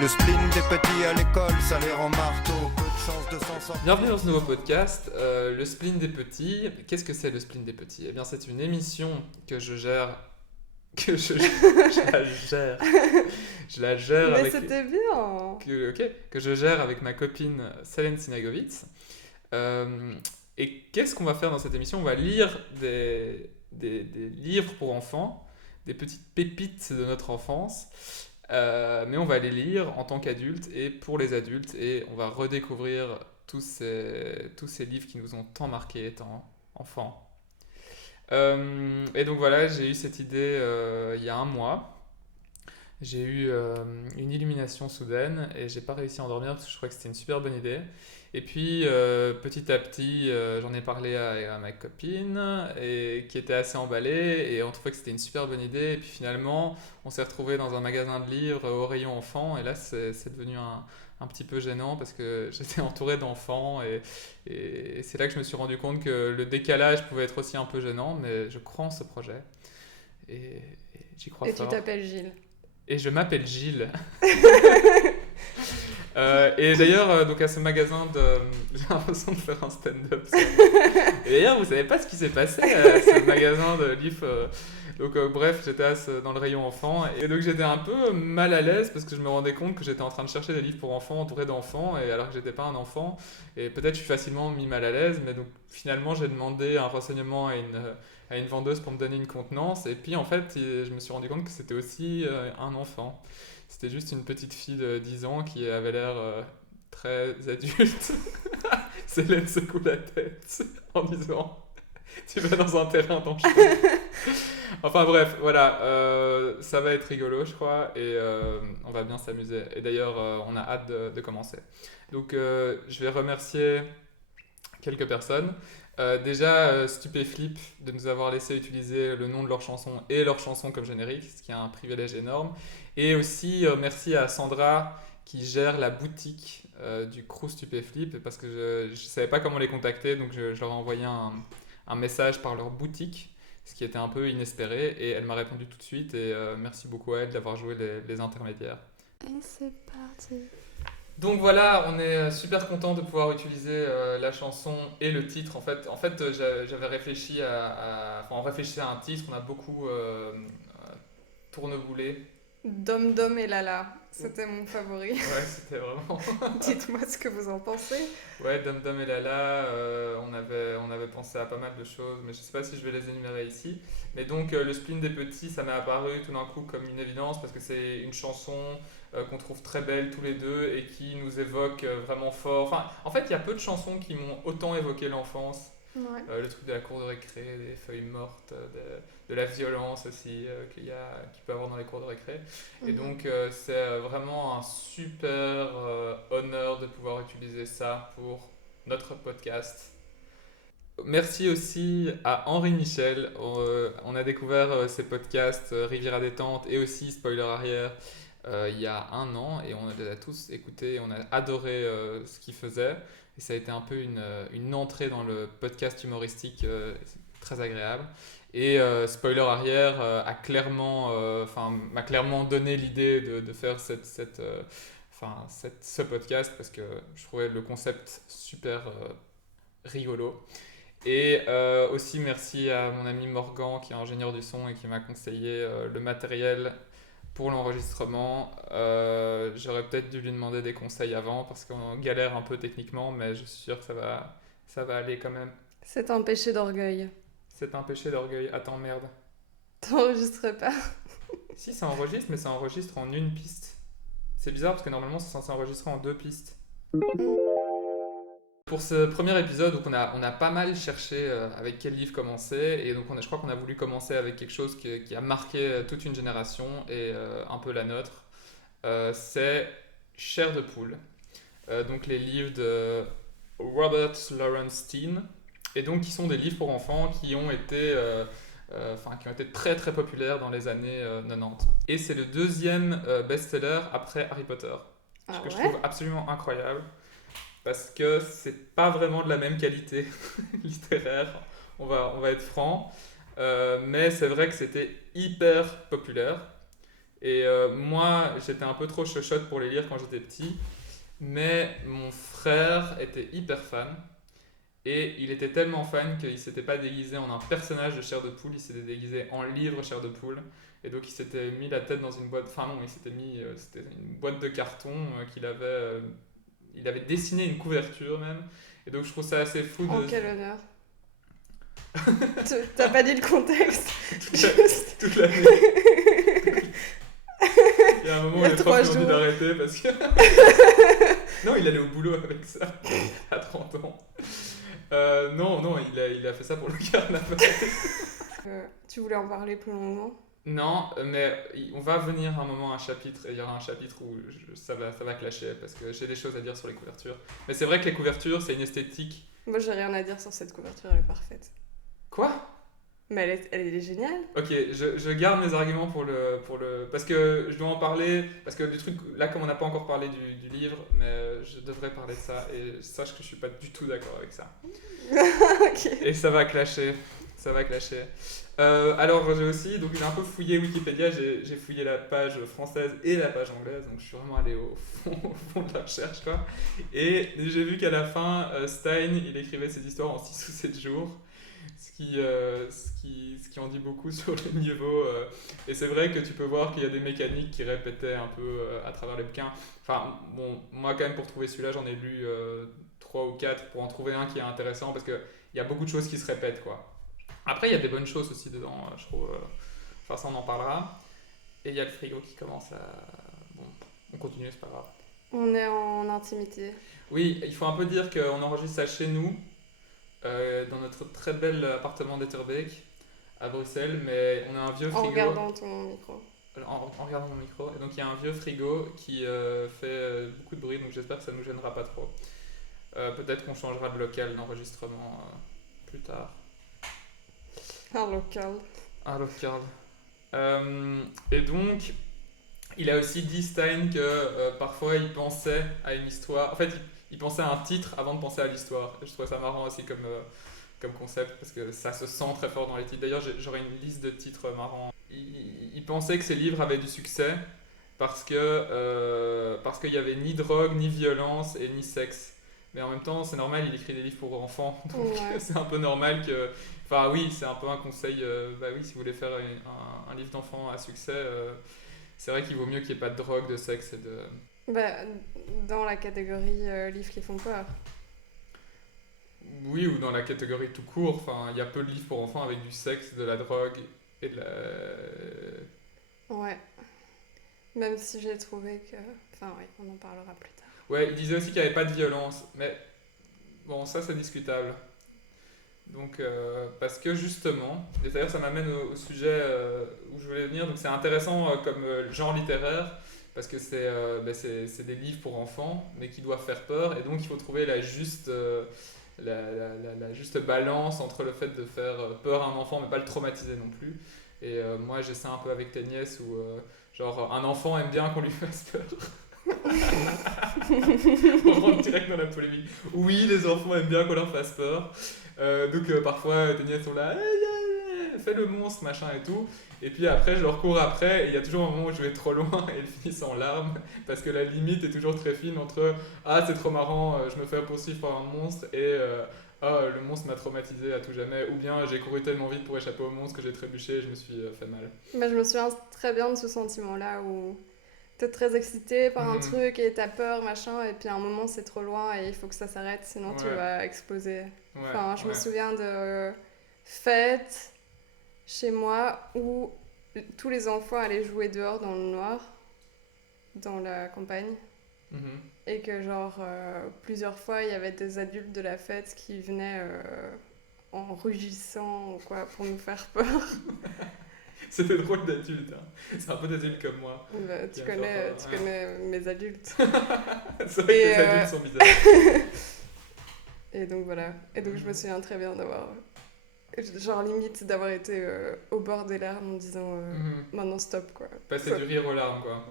Le spleen des petits à l'école, ça les rend marteau. Peu de chance de s'en sortir. Bienvenue dans ce nouveau podcast, le spleen des petits. Qu'est-ce que c'est le spleen des petits ? Eh bien, c'est une émission que je gère. Je la gère Mais avec. c'était bien. Que je gère avec ma copine Selene Sinagovitz. Et qu'est-ce qu'on va faire dans cette émission ? On va lire des livres pour enfants, des petites pépites de notre enfance. Mais on va les lire en tant qu'adultes et pour les adultes, et on va redécouvrir tous ces livres qui nous ont tant marqués étant enfants. Et donc voilà, j'ai eu cette idée il y a un mois. J'ai eu une illumination soudaine et j'ai pas réussi à endormir parce que je crois que c'était une super bonne idée. Et puis petit à petit, j'en ai parlé à ma copine et qui était assez emballée et on trouvait que c'était une super bonne idée. Et puis finalement, on s'est retrouvé dans un magasin de livres au rayon enfants et là c'est devenu un petit peu gênant parce que j'étais entouré d'enfants et c'est là que je me suis rendu compte que le décalage pouvait être aussi un peu gênant, mais je crois en ce projet et j'y crois Et fort. tu t'appelles Gilles. Et je m'appelle Gilles. Et d'ailleurs, donc à ce magasin j'ai l'impression de faire un stand-up. Et d'ailleurs, vous savez pas ce qui s'est passé à ce magasin de livres. Bref, j'étais dans le rayon enfants. Et donc j'étais un peu mal à l'aise parce que je me rendais compte que j'étais en train de chercher des livres pour enfants, entouré d'enfants, et alors que j'étais pas un enfant. Et peut-être je suis facilement mis mal à l'aise, mais donc finalement j'ai demandé un renseignement à une vendeuse pour me donner une contenance. Et puis en fait, je me suis rendu compte que c'était aussi un enfant. C'était juste une petite fille de 10 ans qui avait l'air très adulte. Célène secoue la tête en disant « Tu vas dans un terrain dangereux ». Enfin bref, voilà, ça va être rigolo je crois et on va bien s'amuser. Et d'ailleurs, on a hâte de commencer. Donc je vais remercier quelques personnes. Déjà, Stupéflip de nous avoir laissé utiliser le nom de leur chanson et leur chanson comme générique, ce qui est un privilège énorme. Et aussi, merci à Sandra qui gère la boutique du crew Stupéflip parce que je ne savais pas comment les contacter, donc je leur ai envoyé un message par leur boutique, ce qui était un peu inespéré, et elle m'a répondu tout de suite, et merci beaucoup à elle d'avoir joué les intermédiaires. Et c'est parti. Donc voilà, on est super content de pouvoir utiliser la chanson et le titre. En fait, j'avais réfléchi on réfléchissait à un titre, on a beaucoup tourneboulé. Dom Dom et Lala, c'était mon favori. Ouais, c'était vraiment... Dites-moi ce que vous en pensez. Ouais, Dom Dom et Lala, on avait pensé à pas mal de choses, mais je sais pas si je vais les énumérer ici. Mais donc, le spleen des petits, ça m'est apparu tout d'un coup comme une évidence, parce que c'est une chanson qu'on trouve très belle tous les deux et qui nous évoque vraiment fort. Enfin, en fait, il y a peu de chansons qui m'ont autant évoqué l'enfance. Ouais. Le truc de la cour de récré, des feuilles mortes, de la violence aussi qu'il peut y avoir dans les cours de récré. Et donc c'est vraiment un super honneur de pouvoir utiliser ça pour notre podcast. Merci aussi à Henri Michel. On a découvert ces podcasts Rivière à détente et aussi Spoiler arrière il y a un an et on les a tous écoutés et on a adoré ce qu'il faisait. Et ça a été un peu une entrée dans le podcast humoristique très agréable. Et Spoiler arrière m'a clairement donné l'idée de faire ce podcast parce que je trouvais le concept super rigolo. Et aussi merci à mon ami Morgan qui est ingénieur du son et qui m'a conseillé le matériel pour l'enregistrement. J'aurais peut-être dû lui demander des conseils avant parce qu'on galère un peu techniquement, mais je suis sûr que ça va aller quand même. C'est un péché d'orgueil. C'est un péché d'orgueil. Attends, merde. T'enregistres pas. Si, ça enregistre, mais ça enregistre en une piste. C'est bizarre parce que normalement c'est censé enregistrer en 2 pistes. Pour ce premier épisode, donc on a pas mal cherché avec quel livre commencer, et donc je crois qu'on a voulu commencer avec quelque chose qui a marqué toute une génération et un peu la nôtre. C'est Chair de poule, donc les livres de Robert Lawrence Steen, et donc qui sont des livres pour enfants qui ont été très très populaires dans les années 90. Et c'est le deuxième best-seller après Harry Potter, que je trouve absolument incroyable. Parce que c'est pas vraiment de la même qualité littéraire, on va être franc, mais c'est vrai que c'était hyper populaire Et moi, j'étais un peu trop chochotte pour les lire quand j'étais petit, mais mon frère était hyper fan. Et il était tellement fan qu'il s'était pas déguisé en un personnage de Chair de Poule, il s'était déguisé en livre Chair de Poule. Et donc il s'était mis la tête dans une boîte, enfin non, il s'était mis, c'était une boîte de carton qu'il avait, il avait dessiné une couverture même. Et donc je trouve ça assez fou En de... quel honneur. T'as pas dit le contexte. toute l'année. Il y a un moment où Il y a les 3 profs lui ont dit jours. d'arrêter parce que... Non, il allait au boulot avec ça à 30 ans. Non, il a fait ça pour le carnaval. Tu voulais en parler plus longuement? Non, mais on va venir à un moment à un chapitre, et il y aura un chapitre où ça va clasher, parce que j'ai des choses à dire sur les couvertures. Mais c'est vrai que les couvertures, c'est une esthétique... Moi, j'ai rien à dire sur cette couverture, elle est parfaite. Quoi? Mais elle est géniale. Ok, je garde mes arguments pour le... Parce que je dois en parler, parce que du truc, là comme on n'a pas encore parlé du livre, mais je devrais parler de ça, et sache que je suis pas du tout d'accord avec ça. Ok. Et ça va clasher, ça va clasher. Alors j'ai aussi, donc j'ai un peu fouillé Wikipédia, j'ai fouillé la page française et la page anglaise, donc je suis vraiment allé au fond de la recherche quoi. Et j'ai vu qu'à la fin, Stein, il écrivait ses histoires en 6 ou 7 jours. Ce qui en dit beaucoup sur le niveau. Et c'est vrai que tu peux voir qu'il y a des mécaniques qui répétaient un peu à travers les bouquins. Enfin, bon, moi quand même pour trouver celui-là, j'en ai lu 3 ou 4 pour en trouver un qui est intéressant parce qu'il y a beaucoup de choses qui se répètent, quoi. Après, il y a des bonnes choses aussi dedans, je trouve. Enfin, ça, on en parlera. Et il y a le frigo qui commence à... Bon, on continue, c'est pas grave. On est en intimité. Oui, il faut un peu dire qu'on enregistre ça chez nous. Dans notre très bel appartement d'Etterbeek à Bruxelles, mais on a un vieux frigo. En regardant ton micro. En regardant mon micro. Et donc il y a un vieux frigo qui fait beaucoup de bruit, donc j'espère que ça ne nous gênera pas trop. Peut-être qu'on changera de local d'enregistrement plus tard. Un local. Un local. Et donc, il a aussi dit Stein que parfois il pensait à une histoire. En fait, il pensait à un titre avant de penser à l'histoire. Et je trouve ça marrant aussi comme concept parce que ça se sent très fort dans les titres. D'ailleurs, j'aurais une liste de titres marrants. Il pensait que ses livres avaient du succès parce qu'il n'y avait ni drogue, ni violence et ni sexe. Mais en même temps, c'est normal, il écrit des livres pour enfants. Donc Ouais. c'est un peu normal que... Enfin oui, c'est un peu un conseil. Bah oui, si vous voulez faire un livre d'enfant à succès, c'est vrai qu'il vaut mieux qu'il n'y ait pas de drogue, de sexe et de... Bah, dans la catégorie livres qui font peur. Oui, ou dans la catégorie tout court. Enfin, il y a peu de livres pour enfants avec du sexe, de la drogue et de la... Ouais. Même si j'ai trouvé que... Enfin, oui, on en parlera plus tard. Ouais, il disait aussi qu'il n'y avait pas de violence. Mais bon, ça c'est discutable. Donc, parce que justement, et d'ailleurs ça m'amène au sujet où je voulais venir, donc c'est intéressant comme genre littéraire, parce que c'est des livres pour enfants, mais qui doivent faire peur, et donc il faut trouver la juste balance entre le fait de faire peur à un enfant, mais pas le traumatiser non plus. Et moi j'ai ça un peu avec tes nièces, où genre un enfant aime bien qu'on lui fasse peur. On rentre direct dans la polémique. Oui, les enfants aiment bien qu'on leur fasse peur. Donc parfois tes nièces sont là, fais le monstre, machin et tout. Et puis après, je leur cours après, et il y a toujours un moment où je vais trop loin et elles finissent en larmes, parce que la limite est toujours très fine entre ah, c'est trop marrant, je me fais poursuivre par un monstre, et ah, le monstre m'a traumatisé à tout jamais, ou bien j'ai couru tellement vite pour échapper au monstre que j'ai trébuché et je me suis fait mal. Bah, je me souviens très bien de ce sentiment-là où t'es très excité par un truc et t'as peur, machin, et puis à un moment c'est trop loin et il faut que ça s'arrête, sinon tu vas exploser. Enfin, je me souviens de fêtes chez moi où tous les enfants allaient jouer dehors dans le noir, dans la campagne, et que genre plusieurs fois il y avait des adultes de la fête qui venaient en rugissant ou quoi pour nous faire peur. C'était drôle d'adulte, hein. C'est un peu d'adulte comme moi. Bah, tu connais mes adultes. C'est vrai que tes adultes sont bizarres. Et donc voilà. Et donc je me souviens très bien d'avoir... Genre limite d'avoir été au bord des larmes en disant maintenant stop quoi. Passer du rire aux larmes quoi.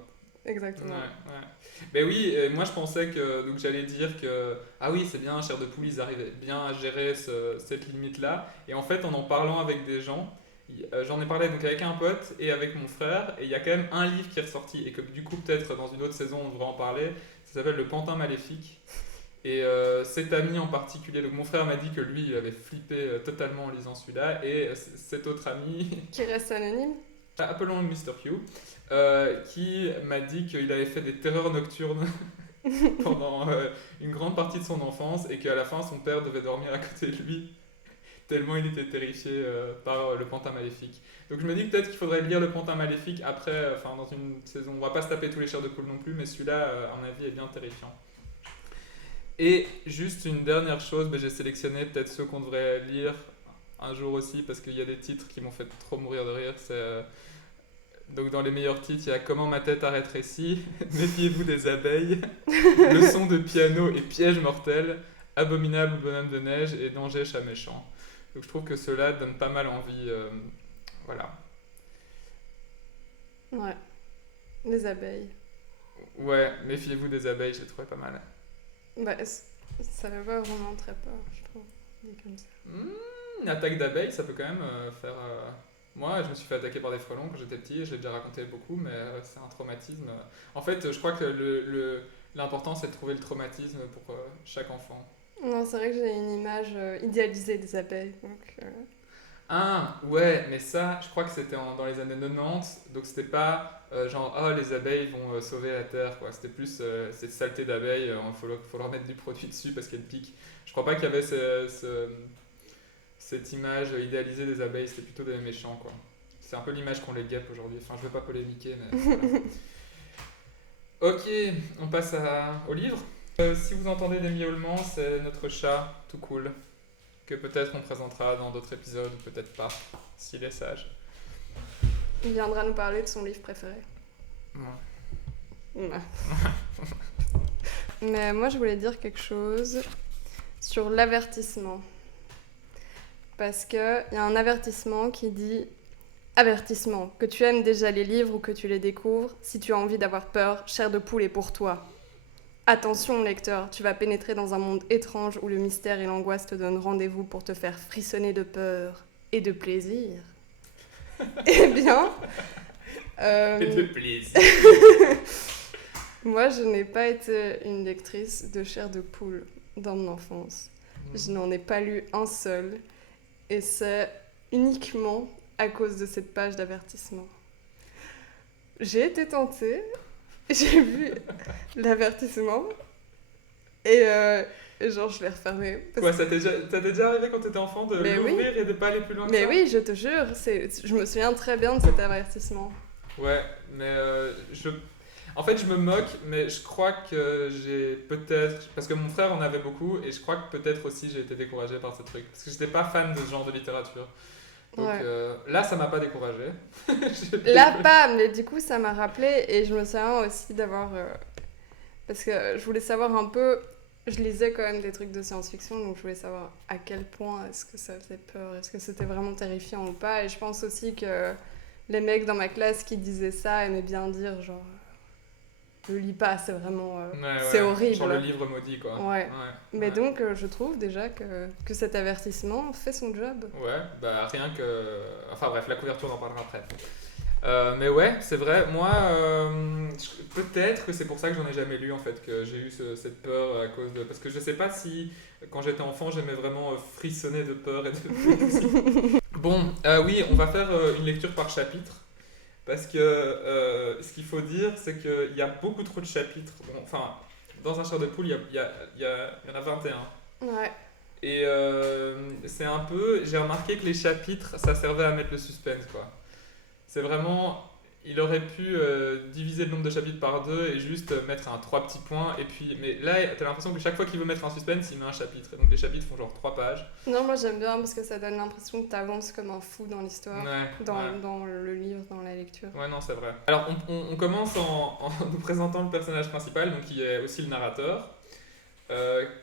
Exactement. Ouais. Ben oui, moi je pensais que donc j'allais dire que ah oui c'est bien, Chair de Poule ils arrivaient bien à gérer cette limite là, et en fait en parlant avec des gens, J'en ai parlé donc avec un pote et avec mon frère, et il y a quand même un livre qui est ressorti, et que du coup peut-être dans une autre saison on devrait en parler, ça s'appelle Le Pantin Maléfique. Et cet ami en particulier, donc mon frère m'a dit que lui il avait flippé totalement en lisant celui-là, et cet autre ami... Qui reste anonyme, appelons le Mr. Q, qui m'a dit qu'il avait fait des terreurs nocturnes pendant une grande partie de son enfance, et qu'à la fin son père devait dormir à côté de lui tellement il était terrifié par le Pantin Maléfique. Donc je me dis peut-être qu'il faudrait lire le Pantin Maléfique après, dans une saison. On va pas se taper tous les chairs de poule non plus, mais celui-là, à mon avis, est bien terrifiant. Et juste une dernière chose, j'ai sélectionné peut-être ceux qu'on devrait lire un jour aussi, parce qu'il y a des titres qui m'ont fait trop mourir de rire. Donc dans les meilleurs titres, il y a Comment ma tête a rétréci, Méfiez-vous des abeilles, Leçon de piano et piège mortel, Abominable bonhomme de neige et Danger chat méchant. Donc je trouve que ceux-là donnent pas mal envie. Voilà. Ouais. Les abeilles. Ouais, Méfiez-vous des abeilles, j'ai trouvé pas mal. Bah, ça fait pas vraiment très peur, je trouve. Dit comme ça. Une attaque d'abeilles, ça peut quand même faire... Moi, je me suis fait attaquer par des frelons quand j'étais petit, j'ai déjà raconté beaucoup, mais c'est un traumatisme. En fait, je crois que l'important, c'est de trouver le traumatisme pour chaque enfant. Non, c'est vrai que j'ai une image idéalisée des abeilles. Donc, Ah, ouais, mais ça, je crois que c'était dans les années 90, donc c'était pas les abeilles vont sauver la Terre, quoi. C'était plus cette saleté d'abeilles, faut leur mettre du produit dessus parce qu'elles piquent. Je crois pas qu'il y avait cette image idéalisée des abeilles, c'était plutôt des méchants, quoi. C'est un peu l'image qu'ont les guêpes aujourd'hui. Enfin, je veux pas polémiquer, mais voilà. Ok, on passe au livre. Si vous entendez des miaulements, c'est notre chat, tout cool, que peut-être on présentera dans d'autres épisodes, ou peut-être pas, s'il est sage. il viendra nous parler de son livre préféré. Ouais. Ouais. Mais moi, je voulais dire quelque chose sur l'avertissement. Parce qu'il y a un avertissement qui dit « Avertissement, que tu aimes déjà les livres ou que tu les découvres, si tu as envie d'avoir peur, Chair de poule est pour toi. Attention, lecteur, tu vas pénétrer dans un monde étrange où le mystère et l'angoisse te donnent rendez-vous pour te faire frissonner de peur et de plaisir. » Eh bien... Et de plaisir. Moi, je n'ai pas été une lectrice de Chair de poule dans mon enfance. Je n'en ai pas lu un seul. Et c'est uniquement à cause de cette page d'avertissement. J'ai été tentée, j'ai vu l'avertissement, et genre je l'ai refermé. Quoi, ça t'est déjà arrivé quand t'étais enfant de l'ouvrir et de pas aller plus loin que ça ? Mais oui, je te jure, je me souviens très bien de cet avertissement. Ouais, mais en fait, je me moque, mais je crois que j'ai peut-être... Parce que mon frère en avait beaucoup, et je crois que peut-être aussi j'ai été découragé par ce truc. Parce que j'étais pas fan de ce genre de littérature. Donc là, ça m'a pas découragé. Là, pas, mais du coup, ça m'a rappelé, et je me souviens aussi d'avoir... parce que je voulais savoir un peu... Je lisais quand même des trucs de science-fiction, donc je voulais savoir à quel point est-ce que ça faisait peur, est-ce que c'était vraiment terrifiant ou pas. Et je pense aussi que les mecs dans ma classe qui disaient ça aimaient bien dire genre... Le lis pas, c'est vraiment... c'est horrible. Genre le livre maudit, quoi. Ouais. Mais donc, je trouve déjà que cet avertissement fait son job. Ouais, bah rien que... Enfin bref, la couverture, on en parlera après. Mais ouais, c'est vrai, moi, peut-être que c'est pour ça que j'en ai jamais lu, en fait, que j'ai eu cette peur à cause de... Parce que je sais pas si, quand j'étais enfant, j'aimais vraiment frissonner de peur et de plaisir. Bon, oui, on va faire une lecture par chapitre. Parce que ce qu'il faut dire, c'est qu'il y a beaucoup trop de chapitres. Bon, enfin, dans un Chair de poule, il y en a 21. Ouais. Et c'est un peu... J'ai remarqué que les chapitres, ça servait à mettre le suspense, quoi. C'est vraiment... Il aurait pu diviser le nombre de chapitres par 2 et juste mettre 3 petits points. Et puis, mais là, t'as l'impression que chaque fois qu'il veut mettre un suspense, il met un chapitre. Et donc les chapitres font genre 3 pages. Non, moi j'aime bien parce que ça donne l'impression que t'avances comme un fou dans l'histoire, dans le livre, dans la lecture. Ouais, non, c'est vrai. Alors, on commence en nous présentant le personnage principal, donc qui est aussi le narrateur,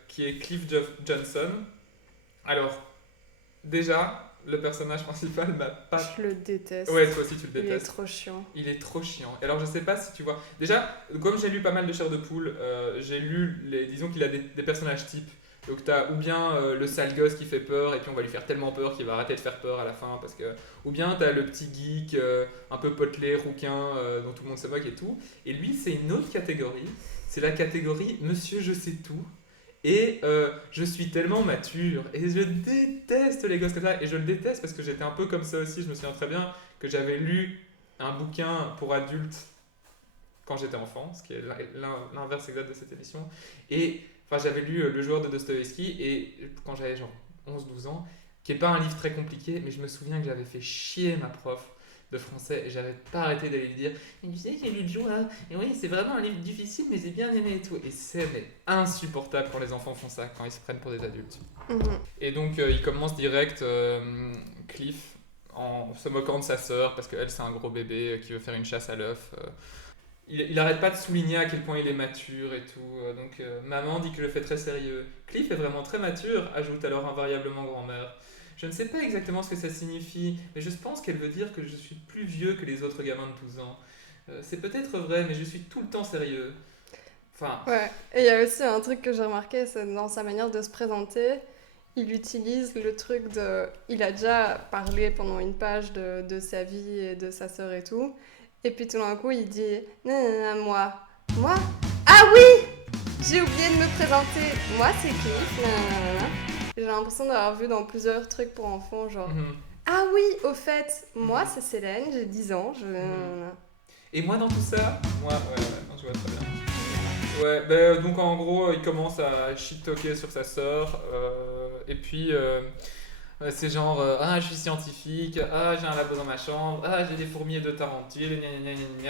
qui est Cliff Johnson. Alors, déjà... Le personnage principal m'a pas... Je le déteste. Ouais, toi aussi tu le détestes. Il est trop chiant. Il est trop chiant. Alors je sais pas si tu vois... Déjà, comme j'ai lu pas mal de Chair de poule, j'ai lu, disons qu'il a des personnages types. Donc t'as ou bien le sale gosse qui fait peur et puis on va lui faire tellement peur qu'il va arrêter de faire peur à la fin parce que... Ou bien t'as le petit geek un peu potelé, rouquin dont tout le monde se moque et tout. Et lui c'est une autre catégorie, c'est la catégorie Monsieur je sais tout. Et je suis tellement mature et je déteste les gosses comme ça. Et je le déteste parce que j'étais un peu comme ça aussi, je me souviens très bien que j'avais lu un bouquin pour adultes quand j'étais enfant, ce qui est l'inverse exact de cette émission. Et enfin, j'avais lu Le joueur de Dostoïevski et quand j'avais genre 11-12 ans, qui n'est pas un livre très compliqué, mais je me souviens que j'avais fait chier ma prof de français et j'avais pas arrêté d'aller lui dire mais tu sais j'ai lu le journal et oui c'est vraiment un livre difficile mais j'ai bien aimé et tout et c'est insupportable quand les enfants font ça quand ils se prennent pour des adultes. Et donc il commence direct Cliff en se moquant de sa sœur parce qu'elle c'est un gros bébé qui veut faire une chasse à l'œuf. Il arrête pas de souligner à quel point il est mature et tout. Donc maman dit que je le fais très sérieux. Cliff est vraiment très mature, ajoute alors invariablement grand-mère. Je ne sais pas exactement ce que ça signifie, mais je pense qu'elle veut dire que je suis plus vieux que les autres gamins de 12 ans. C'est peut-être vrai, mais je suis tout le temps sérieux. Enfin... Ouais, et il y a aussi un truc que j'ai remarqué, c'est dans sa manière de se présenter, il utilise le truc de... Il a déjà parlé pendant une page de sa vie et de sa sœur et tout, et puis tout d'un coup il dit « Non, moi, ah oui, j'ai oublié de me présenter, moi c'est Cliff, nanana. » J'ai l'impression d'avoir vu dans plusieurs trucs pour enfants, genre ah oui, au fait, moi c'est Célène, j'ai 10 ans, Et moi dans tout ça, ouais, non, je vois très bien. Ouais, ben, donc en gros, il commence à shit-talker sur sa sœur, et puis c'est genre ah, je suis scientifique, ah, j'ai un labo dans ma chambre, ah, j'ai des fourmis et deux tarentules,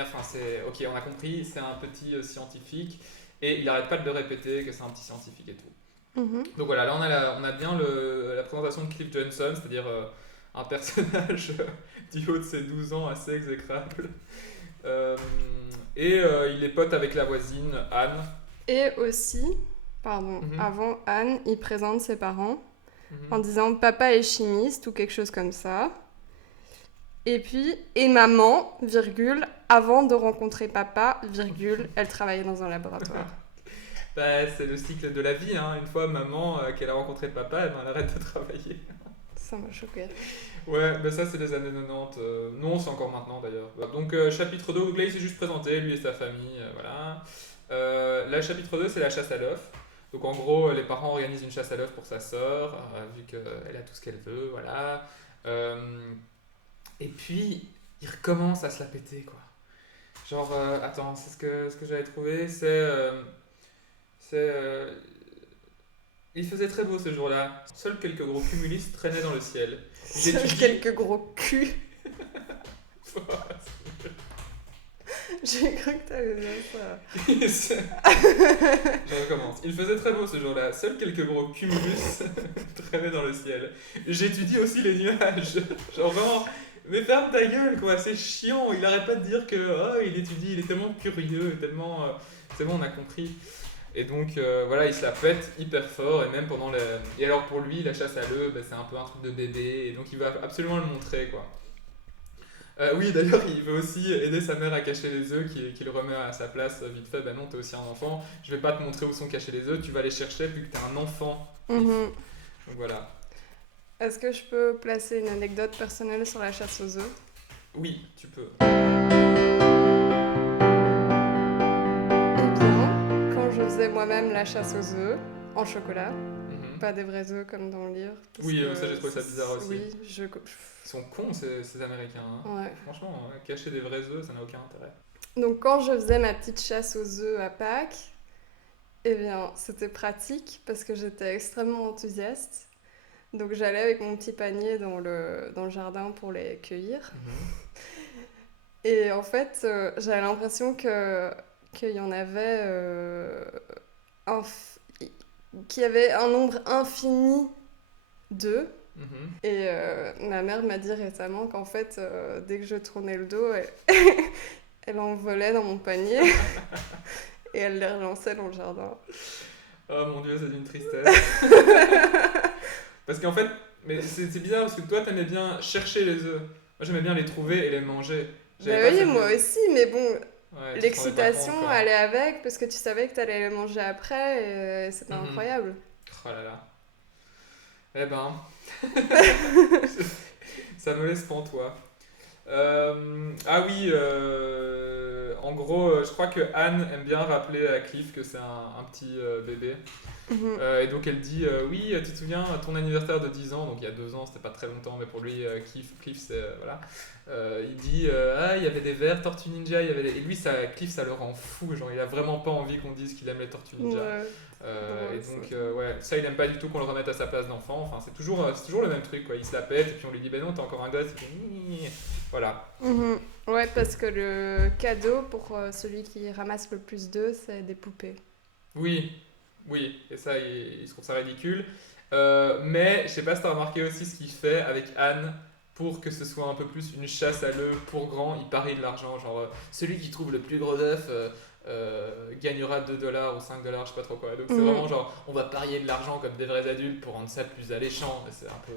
enfin c'est ok, on a compris, c'est un petit scientifique, et il arrête pas de le répéter que c'est un petit scientifique et tout. Donc voilà, là on a bien la présentation de Cliff Johnson, c'est-à-dire un personnage du haut de ses 12 ans assez exécrable. Et il est pote avec la voisine Anne. Et aussi, avant Anne, il présente ses parents en disant papa est chimiste ou quelque chose comme ça. Et puis, et maman, virgule, avant de rencontrer papa, virgule, elle travaillait dans un laboratoire. Bah, c'est le cycle de la vie, hein. Une fois maman qu'elle a rencontré papa, elle arrête de travailler. Ça m'a choqué. Ouais, bah ça c'est les années 90. Non, c'est encore maintenant d'ailleurs. Donc chapitre 2, Gley s'est juste présenté, lui et sa famille, voilà. Là, chapitre 2, c'est la chasse à l'œuf. Donc en gros, les parents organisent une chasse à l'œuf pour sa sœur, vu qu'elle a tout ce qu'elle veut, voilà. Et puis, il recommence à se la péter, quoi. Genre, attends, c'est ce que j'avais trouvé, il faisait très beau ce jour-là. Seuls quelques gros cumulustes traînaient dans le ciel. Seuls quelques gros culs. J'ai cru que t'allais dire ça. Je recommence. Il faisait très beau ce jour-là. Seuls quelques gros cumulus traînaient dans le ciel. J'étudie aussi les nuages. Genre vraiment, mais ferme ta gueule quoi, c'est chiant. Il arrête pas de dire que il étudie, il est tellement curieux, tellement... c'est bon, on a compris. Et donc voilà, il se la pète hyper fort et même pendant Et alors pour lui, la chasse à l'œuf, c'est un peu un truc de bébé et donc il va absolument le montrer quoi. Oui, d'ailleurs, il veut aussi aider sa mère à cacher les œufs qu'il remet à sa place vite fait. Ben non, t'es aussi un enfant, je vais pas te montrer où sont cachés les œufs, tu vas les chercher vu que t'es un enfant. Donc voilà. Est-ce que je peux placer une anecdote personnelle sur la chasse aux œufs ? Oui, tu peux. Je faisais moi-même la chasse aux œufs en chocolat, pas des vrais œufs comme dans le livre. Oui, ça j'ai trouvé ça bizarre aussi. Oui, Ils sont cons ces Américains. Hein. Ouais. Franchement, cacher des vrais œufs, ça n'a aucun intérêt. Donc quand je faisais ma petite chasse aux œufs à Pâques, eh bien c'était pratique parce que j'étais extrêmement enthousiaste. Donc j'allais avec mon petit panier dans le jardin pour les cueillir. Et en fait, j'avais l'impression qu'il y en avait qu'il y avait un nombre infini d'œufs. Et ma mère m'a dit récemment qu'en fait, dès que je tournais le dos, elle envolait dans mon panier et elle les relançait dans le jardin. Oh mon Dieu, c'est d'une tristesse. Parce qu'en fait, mais c'est bizarre parce que toi, t'aimais bien chercher les œufs. Moi, j'aimais bien les trouver et les manger. Oui, moi aussi, mais bon... Ouais, l'excitation allait avec parce que tu savais que tu allais le manger après et c'était incroyable. Oh là là. Eh ben, ça me laisse pantois. Ah oui, en gros, je crois que Anne aime bien rappeler à Cliff que c'est un petit bébé. Et donc elle dit oui, tu te souviens, ton anniversaire de 10 ans, donc il y a 2 ans, c'était pas très longtemps, mais pour lui, Cliff c'est. Voilà. Il dit ah, il y avait des vers Tortues Ninja, il y avait et lui, Cliff, ça le rend fou, genre il a vraiment pas envie qu'on dise qu'il aime les Tortues Ninja. Ouais. Et donc, ouais, ça il aime pas du tout qu'on le remette à sa place d'enfant, enfin c'est toujours le même truc, quoi. Il se la pète, et puis on lui dit ben non, t'es encore un gosse, et puis voilà. Ouais, parce que le cadeau pour celui qui ramasse le plus d'œufs, c'est des poupées. Oui, et ça, il se trouve ça ridicule. Mais je sais pas si t'as remarqué aussi ce qu'il fait avec Anne pour que ce soit un peu plus une chasse à l'œuf pour grand. Il parie de l'argent, genre celui qui trouve le plus gros œuf gagnera 2$ ou 5$, je sais pas trop quoi. Donc c'est vraiment genre on va parier de l'argent comme des vrais adultes pour rendre ça plus alléchant. C'est un peu.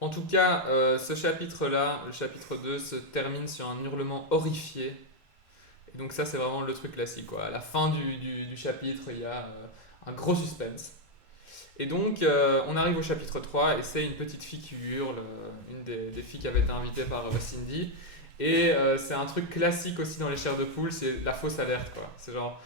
En tout cas, ce chapitre-là, le chapitre 2, se termine sur un hurlement horrifié. Et donc ça c'est vraiment le truc classique, quoi. À la fin du chapitre, il y a un gros suspense. Et donc on arrive au chapitre 3 et c'est une petite fille qui hurle, une des filles qui avait été invitée par Cindy. Et c'est un truc classique aussi dans les chairs de poule, c'est la fausse alerte, quoi. C'est genre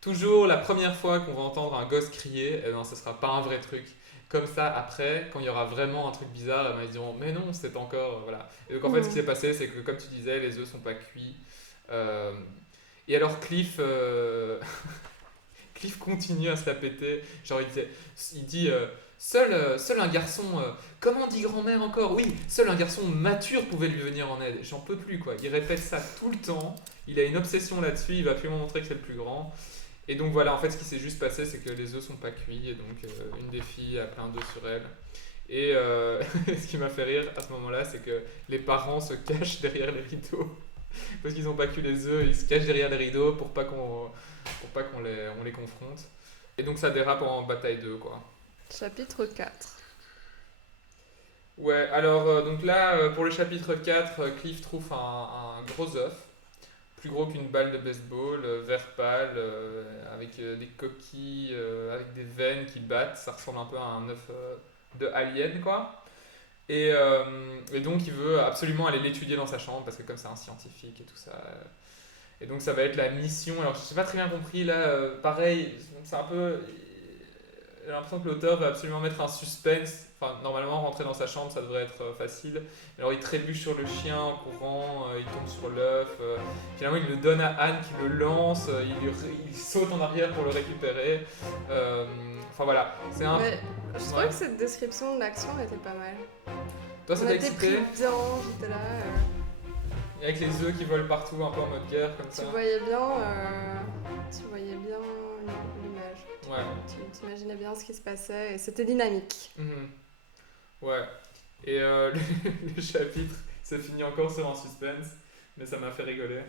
toujours la première fois qu'on va entendre un gosse crier, eh ben, ce sera pas un vrai truc. Comme ça, après, quand il y aura vraiment un truc bizarre, eh ben, ils diront mais non, c'est encore. Voilà. Et donc en fait, ce qui s'est passé, c'est que comme tu disais, les œufs sont pas cuits. Et alors Cliff, Cliff continue à se la péter. Genre il dit seul un garçon, comment dit grand-mère encore? Oui, seul un garçon mature pouvait lui venir en aide. J'en peux plus, quoi. Il répète ça tout le temps. Il a une obsession là-dessus. Il va absolument montrer que c'est le plus grand. Et donc voilà, en fait, ce qui s'est juste passé, c'est que les œufs sont pas cuits. Et donc une des filles a plein d'œufs sur elle. Et ce qui m'a fait rire à ce moment-là, c'est que les parents se cachent derrière les rideaux. Parce qu'ils n'ont pas cuit les œufs, ils se cachent derrière les rideaux pour pas qu'on les confronte. Et donc ça dérape en bataille 2, quoi. Chapitre 4. Ouais, alors donc là, pour le chapitre 4, Cliff trouve un gros œuf, plus gros qu'une balle de baseball, vert pâle, avec des coquilles, avec des veines qui battent. Ça ressemble un peu à un œuf de alien, quoi. Et donc il veut absolument aller l'étudier dans sa chambre parce que comme c'est un scientifique et tout ça. Et donc ça va être la mission. Alors je n'ai pas très bien compris là, pareil, c'est un peu. J'ai l'impression que l'auteur va absolument mettre un suspense. Enfin, normalement, rentrer dans sa chambre, ça devrait être facile. Alors il trébuche sur le chien en courant, il tombe sur l'œuf. Finalement, il le donne à Anne qui le lance, il saute en arrière pour le récupérer. Enfin voilà, c'est un. Ouais, je trouvais que cette description de l'action était pas mal. Toi, ça On t'a était excité? pris dedans, j'étais là. Avec les œufs qui volent partout, un peu en mode guerre, comme ça. Tu voyais bien l'image. Ouais. Tu imaginais bien ce qui se passait et c'était dynamique. Ouais. Et le chapitre se finit encore sur un suspense, mais ça m'a fait rigoler.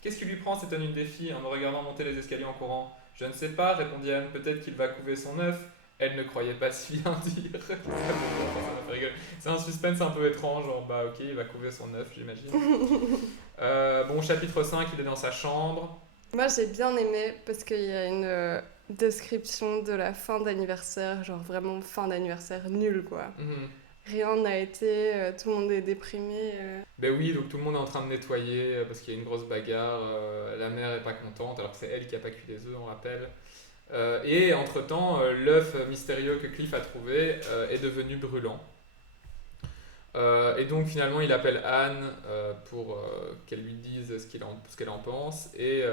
Qu'est-ce qui lui prend cette une des filles en me regardant monter les escaliers en courant? Je ne sais pas, répondit Anne, peut-être qu'il va couver son œuf. Elle ne croyait pas si bien dire. Ça m'a fait rigoler. C'est un suspense un peu étrange, genre bah ok, il va couver son œuf, j'imagine. Bon, chapitre 5, il est dans sa chambre. Moi j'ai bien aimé parce qu'il y a une description de la fin d'anniversaire, genre vraiment fin d'anniversaire nulle, quoi. Rien n'a été, tout le monde est déprimé. Ben oui, donc tout le monde est en train de nettoyer parce qu'il y a une grosse bagarre. La mère est pas contente alors que c'est elle qui a pas cuit les œufs, on rappelle. Et entre-temps, l'œuf mystérieux que Cliff a trouvé est devenu brûlant. Et donc finalement, il appelle Anne pour qu'elle lui dise ce qu'elle en pense. Et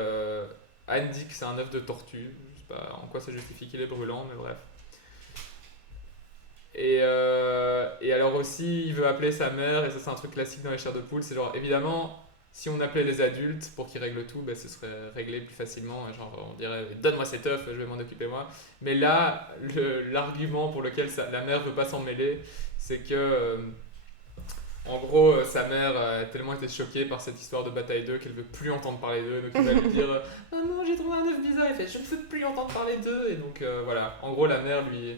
Anne dit que c'est un œuf de tortue. Je sais pas en quoi ça justifie qu'il est brûlant, mais bref. Et alors aussi, il veut appeler sa mère, et ça c'est un truc classique dans les chairs de poule, c'est genre évidemment, si on appelait les adultes pour qu'ils règlent tout, ben, ce serait réglé plus facilement, genre on dirait donne-moi cet œuf, je vais m'en occuper moi. Mais là, l'argument pour lequel la mère veut pas s'en mêler, c'est que en gros, sa mère a tellement été choquée par cette histoire de bataille 2 qu'elle veut plus entendre parler d'eux, donc il va lui dire maman, j'ai trouvé un œuf bizarre, elle fait je ne veux plus entendre parler d'eux, et donc voilà, en gros la mère lui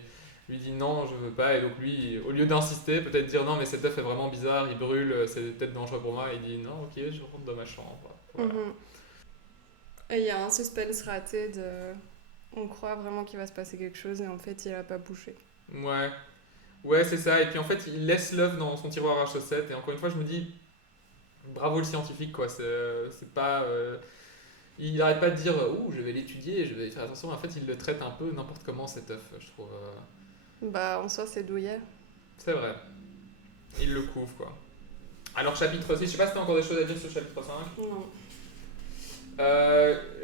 dit non, je veux pas, et donc lui, au lieu d'insister, peut-être dire non, mais cet œuf est vraiment bizarre, il brûle, c'est peut-être dangereux pour moi, il dit non, ok, je rentre dans ma chambre. Voilà. Et il y a un suspense raté de on croit vraiment qu'il va se passer quelque chose et en fait il a pas bougé. Ouais, c'est ça. Et puis en fait, il laisse l'œuf dans son tiroir à chaussettes. Et encore une fois, je me dis, bravo le scientifique, quoi. C'est pas. Il n'arrête pas de dire, ouh, je vais l'étudier, je vais faire attention. En fait, il le traite un peu n'importe comment cet œuf, je trouve. Bah, en soi, c'est douillet. C'est vrai. Il le couvre, quoi. Alors, chapitre 6, je sais pas si t'as encore des choses à dire sur le chapitre 5. Non.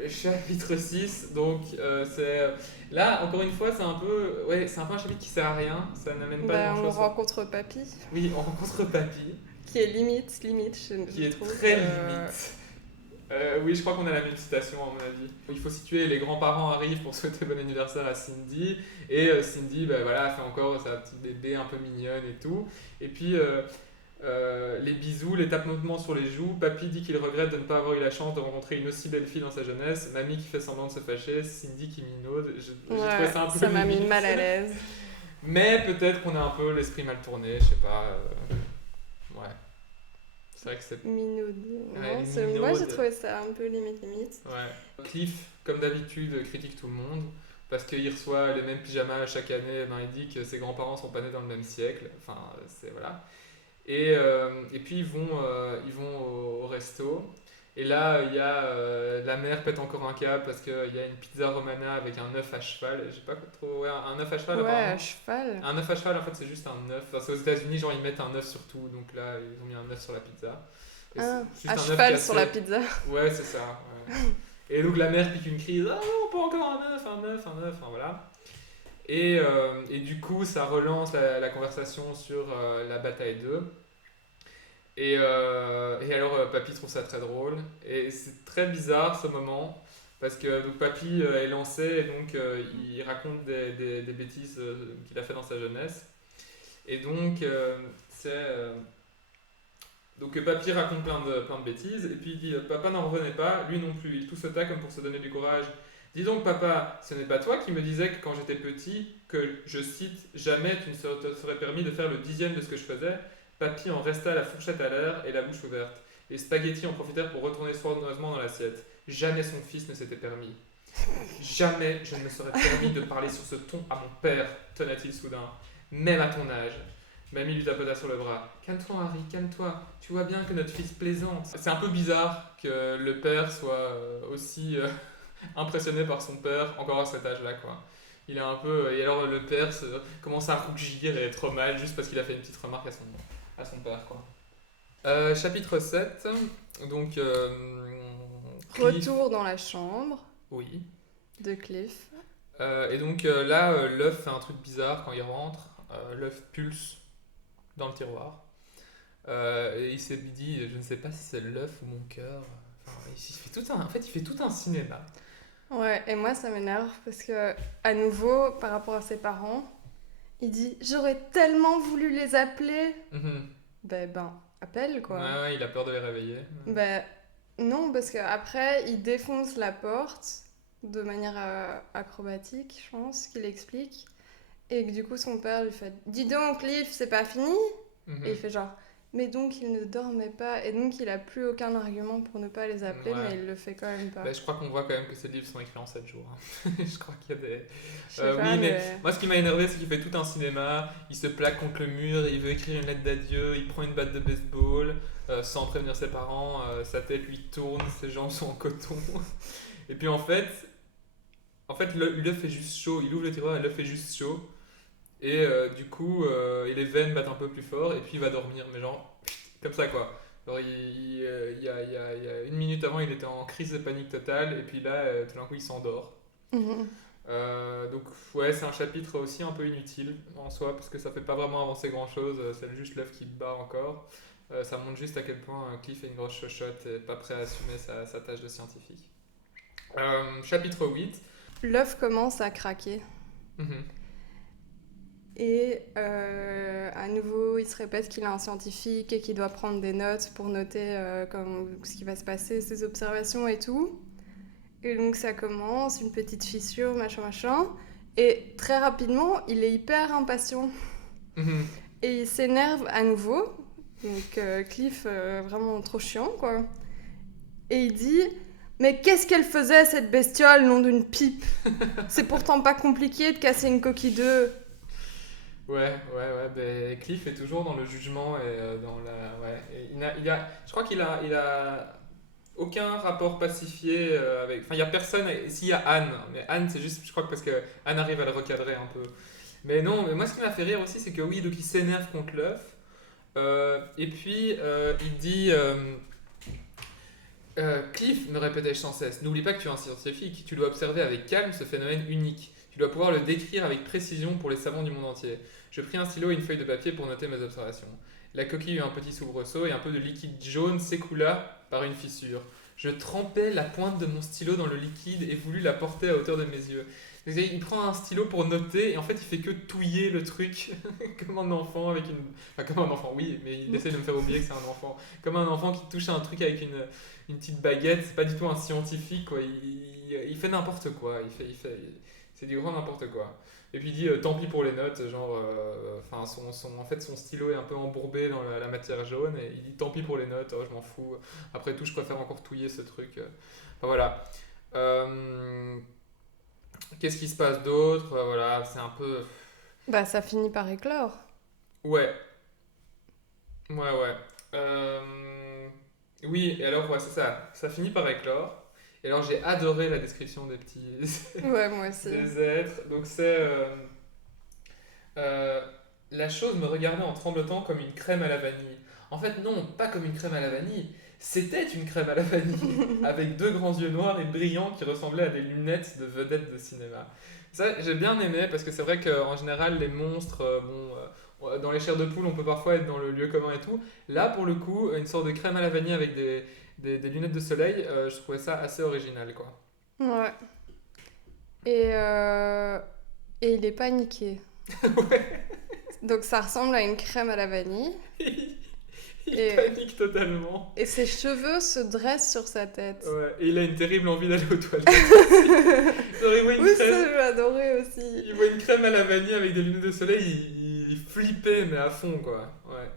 Chapitre 6, donc c'est. Là, encore une fois, c'est un peu. Ouais, c'est un peu un chapitre qui sert à rien, ça n'amène pas Bah, grand-chose. on rencontre Papy. Oui, on rencontre Papy. Qui est limite, Qui est très limite. Oui, je crois qu'on a la même citation, à mon avis. Il faut situer, les grands-parents arrivent pour souhaiter bon anniversaire à Cindy, et Cindy, bah, voilà, fait encore sa petite bébé un peu mignonne et tout. Et puis, les bisous, les tapotements sur les joues. Papy dit qu'il regrette de ne pas avoir eu la chance de rencontrer une aussi belle fille dans sa jeunesse. Mamie qui fait semblant de se fâcher. Cindy qui minaude. J'ai trouvé ça un peu ça m'a mis limite. mal à l'aise. Mais peut-être qu'on a un peu l'esprit mal tourné, je sais pas. Ouais. C'est vrai que c'est. Minaude. Ouais, moi j'ai trouvé ça un peu limite. Ouais. Cliff, comme d'habitude, critique tout le monde. Parce qu'il reçoit les mêmes pyjamas chaque année. Ben, il dit que ses grands-parents sont pas nés dans le même siècle. Enfin, c'est. Voilà. Et puis ils vont au resto. Et là, il y a la mère pète encore un câble parce qu'il y a une pizza romana avec un œuf à cheval. J'ai pas trop. Ouais, un œuf à cheval Ouais, apparemment. à cheval. Un œuf à cheval, en fait, c'est juste un œuf. Enfin, c'est aux États-Unis, genre ils mettent un œuf sur tout. Donc là, ils ont mis un œuf sur la pizza. Et À cheval sur la pizza. Ouais, c'est ça. Ouais. Et donc la mère pique une crise. Ah non, pas encore un œuf. Enfin voilà. Et du coup, ça relance la conversation sur la bataille d'œufs. Et alors, Papy trouve ça très drôle. Et c'est très bizarre ce moment. Parce que donc, Papy est lancé et donc il raconte des bêtises qu'il a fait dans sa jeunesse. Et donc, donc Papy raconte plein de bêtises. Et puis il dit Papa n'en revenait pas, lui non plus. Il toussota comme pour se donner du courage. Dis donc, papa, ce n'est pas toi qui me disais que quand j'étais petit, que, je cite, jamais tu ne te serais permis de faire le 10e de ce que je faisais. Papy en resta la fourchette à l'air et la bouche ouverte. Les spaghettis en profitèrent pour retourner sournoisement dans l'assiette. Jamais son fils ne s'était permis. Jamais je ne me serais permis de parler sur ce ton à mon père, tonna-t-il soudain. Même à ton âge. Mamie lui tapota sur le bras. Calme-toi, Harry, calme-toi. Tu vois bien que notre fils plaisante. C'est un peu bizarre que le père soit aussi impressionné par son père, encore à cet âge-là, quoi. Il est un peu. Et alors le père commence à rougir et être trop mal juste parce qu'il a fait une petite remarque à son père, quoi. Chapitre 7. Donc. Retour dans la chambre. Oui. De Cliff. Et donc là, l'œuf fait un truc bizarre quand il rentre. L'œuf pulse dans le tiroir. Et il s'est dit, je ne sais pas si c'est l'œuf ou mon cœur. Enfin, il fait tout un cinéma. Ouais, et moi ça m'énerve parce que, à nouveau, par rapport à ses parents, il dit j'aurais tellement voulu les appeler. Ben, appelle quoi. Ouais, il a peur de les réveiller. Ben, non, parce qu'après il défonce la porte de manière acrobatique, je pense, qu'il explique. Et que du coup son père lui fait dis donc, Cliff, c'est pas fini. Et il fait genre mais donc il ne dormait pas et donc il a plus aucun argument pour ne pas les appeler, mais il le fait quand même pas. Bah, je crois qu'on voit quand même que ces livres sont écrits en 7 jours. Je crois qu'il y a des. Oui, mais moi ce qui m'a énervé, c'est qu'il fait tout un cinéma, il se plaque contre le mur, il veut écrire une lettre d'adieu, il prend une batte de baseball sans prévenir ses parents, sa tête lui tourne, ses jambes sont en coton. Et puis en fait l'œuf fait juste chaud, il ouvre le tiroir et l'œuf fait juste chaud. Et du coup, les veines battent un peu plus fort et puis il va dormir, mais genre, comme ça quoi. Alors il y a une minute avant, il était en crise de panique totale et puis là, tout d'un coup, il s'endort. Donc ouais, c'est un chapitre aussi un peu inutile en soi parce que ça fait pas vraiment avancer grand chose, c'est juste l'œuf qui bat encore. Ça montre juste à quel point Cliff est une grosse chochotte et pas prêt à assumer sa tâche de scientifique. Chapitre 8. L'œuf commence à craquer. Et à nouveau, il se répète qu'il est un scientifique et qu'il doit prendre des notes pour noter ce qui va se passer, ses observations et tout. Et donc ça commence, une petite fissure, machin. Et très rapidement, il est hyper impatient. Et il s'énerve à nouveau. Donc Cliff, vraiment trop chiant, quoi. Et il dit Mais qu'est-ce qu'elle faisait, cette bestiole, nom d'une pipe? C'est pourtant pas compliqué de casser une coquille d'œuf. Ouais, ben Cliff est toujours dans le jugement et dans la... Ouais, et je crois qu'il a aucun rapport pacifié avec... Enfin, il y a personne... S'il y a Anne, mais Anne, c'est juste, je crois que parce que Anne arrive à le recadrer un peu. Mais non, mais moi, ce qui m'a fait rire aussi, c'est que oui, donc il s'énerve contre l'œuf. Et puis, il dit... Cliff, me répétais-je sans cesse, n'oublie pas que tu es un scientifique, tu dois observer avec calme ce phénomène unique. Tu dois pouvoir le décrire avec précision pour les savants du monde entier. Je pris un stylo et une feuille de papier pour noter mes observations. La coquille eut un petit soubresaut et un peu de liquide jaune s'écoula par une fissure. Je trempais la pointe de mon stylo dans le liquide et voulus la porter à hauteur de mes yeux. Il prend un stylo pour noter et en fait il fait que touiller le truc comme un enfant avec une... Enfin comme un enfant oui, mais il essaie de me faire oublier que c'est un enfant. Comme un enfant qui touche un truc avec une petite baguette, c'est pas du tout un scientifique quoi. Il fait n'importe quoi, c'est du grand n'importe quoi. Et puis il dit tant pis pour les notes, genre, en fait son stylo est un peu embourbé dans la matière jaune et il dit tant pis pour les notes, oh, je m'en fous. Après tout, je préfère encore touiller ce truc. Enfin voilà. Qu'est-ce qui se passe d'autre? Voilà, c'est un peu. Bah ça finit par éclore. Ouais. Oui, et alors ouais, c'est ça. Ça finit par éclore. Et alors j'ai adoré la description des petits. Ouais, moi aussi. Des êtres. Donc c'est. La chose me regardait en tremblotant comme une crème à la vanille. En fait, non, pas comme une crème à la vanille. C'était une crème à la vanille, avec 2 grands yeux noirs et brillants qui ressemblaient à des lunettes de vedettes de cinéma. Ça, j'ai bien aimé parce que c'est vrai qu'en général, les monstres, dans les chairs de poule, on peut parfois être dans le lieu commun et tout. Là, pour le coup, une sorte de crème à la vanille avec des lunettes de soleil, je trouvais ça assez original, quoi. Ouais. Et il est paniqué. Ouais. Donc ça ressemble à une crème à la vanille. Il panique totalement. Et ses cheveux se dressent sur sa tête. Ouais, et il a une terrible envie d'aller aux toilettes. Oui, ça, j'ai adoré aussi. Il voit une crème à la vanille avec des lunettes de soleil, il flippait, mais à fond, quoi. Ouais.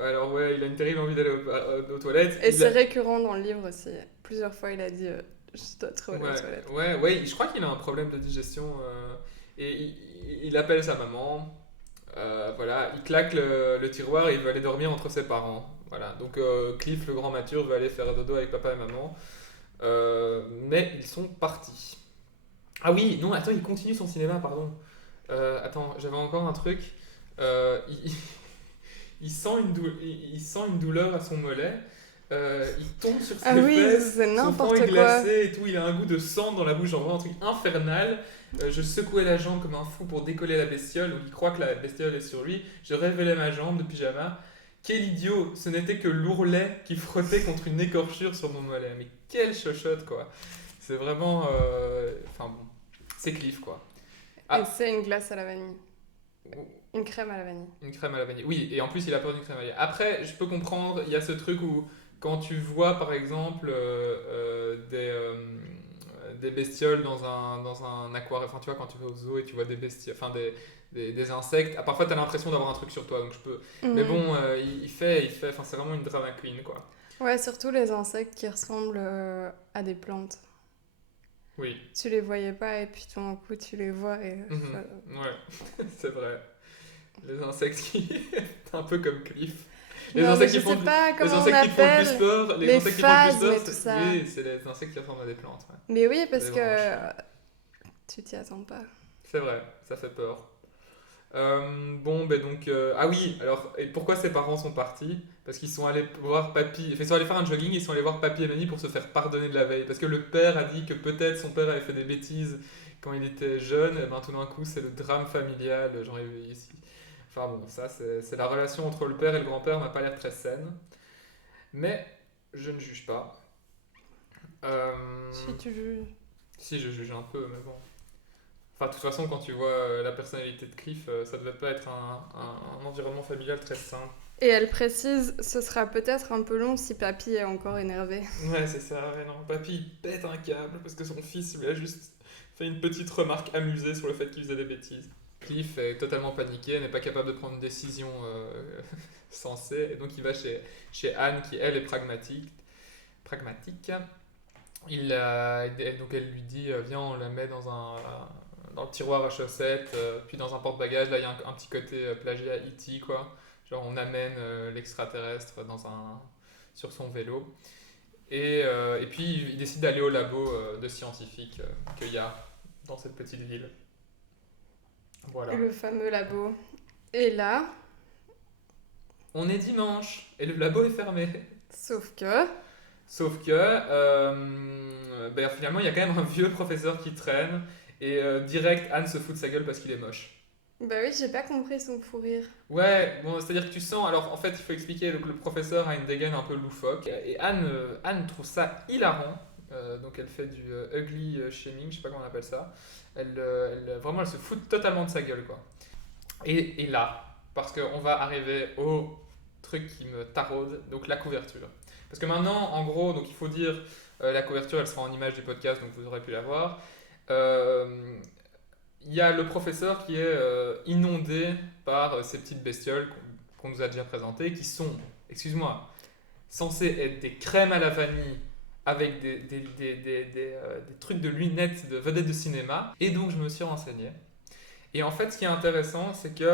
Alors, ouais, il a une terrible envie d'aller aux toilettes. Et c'est récurrent dans le livre aussi. Plusieurs fois, il a dit je dois trop aller aux toilettes. Ouais, je crois qu'il a un problème de digestion. Et il appelle sa maman. Voilà, il claque le tiroir et il veut aller dormir entre ses parents. Voilà, donc Cliff, le grand mature, veut aller faire dodo avec papa et maman. Mais ils sont partis. Ah oui, non, attends, il continue son cinéma, pardon. Attends, j'avais encore un truc. Il sent une douleur à son mollet. Il tombe sur ses fesses, c'est son n'importe front est quoi. glacé et tout, il a un goût de sang dans la bouche, genre un truc infernal. Je secouais la jambe comme un fou pour décoller la bestiole, donc il croit que la bestiole est sur lui. Je révélais ma jambe de pyjama. Quel idiot, ce n'était que l'ourlet qui frottait contre une écorchure sur mon mollet. Mais quelle chochotte, quoi. C'est vraiment... Enfin bon, c'est Cliff, quoi. Ah. Et c'est une glace à la vanille. Une crème à la vanille. Une crème à la vanille. Oui, et en plus il a peur d'une crème à la vanille. Après, je peux comprendre, il y a ce truc où quand tu vois par exemple des bestioles dans un aquarium, enfin tu vois quand tu vas au zoo et tu vois des bestioles, enfin des insectes, parfois tu as l'impression d'avoir un truc sur toi, donc je peux... Mais bon, il fait, enfin c'est vraiment une drama queen, quoi. Ouais, surtout les insectes qui ressemblent à des plantes. Oui. Tu les voyais pas et puis tout d'un coup tu les vois et... Ouais, c'est vrai. Les insectes qui... un peu comme Cliff. Les insectes qui font du sport, les insectes qui font du sport, tout ça. Oui, c'est les insectes qui ressemblent à des plantes. Ouais. Mais oui, parce que tu t'y attends pas. C'est vrai, ça fait peur. Bon, ben donc... Ah oui, alors, et pourquoi ses parents sont partis? Parce qu'ils sont allés voir papy... Enfin, ils sont allés faire un jogging, ils sont allés voir papy et mamie pour se faire pardonner de la veille. Parce que le père a dit que peut-être son père avait fait des bêtises quand il était jeune, et ben tout d'un coup, c'est le drame familial, j'en ai vu ici. Enfin bon, ça, c'est la relation entre le père et le grand-père n'a pas l'air très saine. Mais je ne juge pas. Si tu juges. Si, je juge un peu, mais bon. Enfin, de toute façon, quand tu vois la personnalité de Cliff, ça devait pas être un environnement familial très sain. Et elle précise, ce sera peut-être un peu long si papy est encore énervé. Ouais, c'est ça. Ouais, non, papy, il pète un câble parce que son fils lui a juste fait une petite remarque amusée sur le fait qu'il faisait des bêtises. Cliff est totalement paniqué, n'est pas capable de prendre une décision sensée, et donc il va chez Anne qui, elle, est pragmatique. pragmatique. Donc elle lui dit viens, on la met dans le tiroir à chaussettes, puis dans un porte-bagages. Là, il y a un petit côté plagiat E.T., quoi. Genre, on amène l'extraterrestre sur son vélo. Et puis, il décide d'aller au labo de scientifiques qu'il y a dans cette petite ville. Voilà. Le fameux labo. Et là... On est dimanche, et le labo est fermé. Sauf que, finalement, il y a quand même un vieux professeur qui traîne, et direct, Anne se fout de sa gueule parce qu'il est moche. Bah oui, j'ai pas compris son fou rire. Ouais, bon, c'est-à-dire que tu sens... Alors, en fait, il faut expliquer, donc, le professeur a une dégaine un peu loufoque, et Anne trouve ça hilarant. Donc, elle fait du ugly shaming, je sais pas comment on appelle ça. Vraiment, elle se fout totalement de sa gueule, quoi. Et là, parce qu'on va arriver au truc qui me taraude, donc la couverture. Parce que maintenant, en gros, donc il faut dire, la couverture, elle sera en image du podcast, donc vous aurez pu la voir. Il y a le professeur qui est inondé par ces petites bestioles qu'on nous a déjà présentées, qui sont, excuse-moi, censées être des crèmes à la vanille avec des trucs de lunettes de vedettes de cinéma. Et donc, je me suis renseigné. Et en fait, ce qui est intéressant, c'est que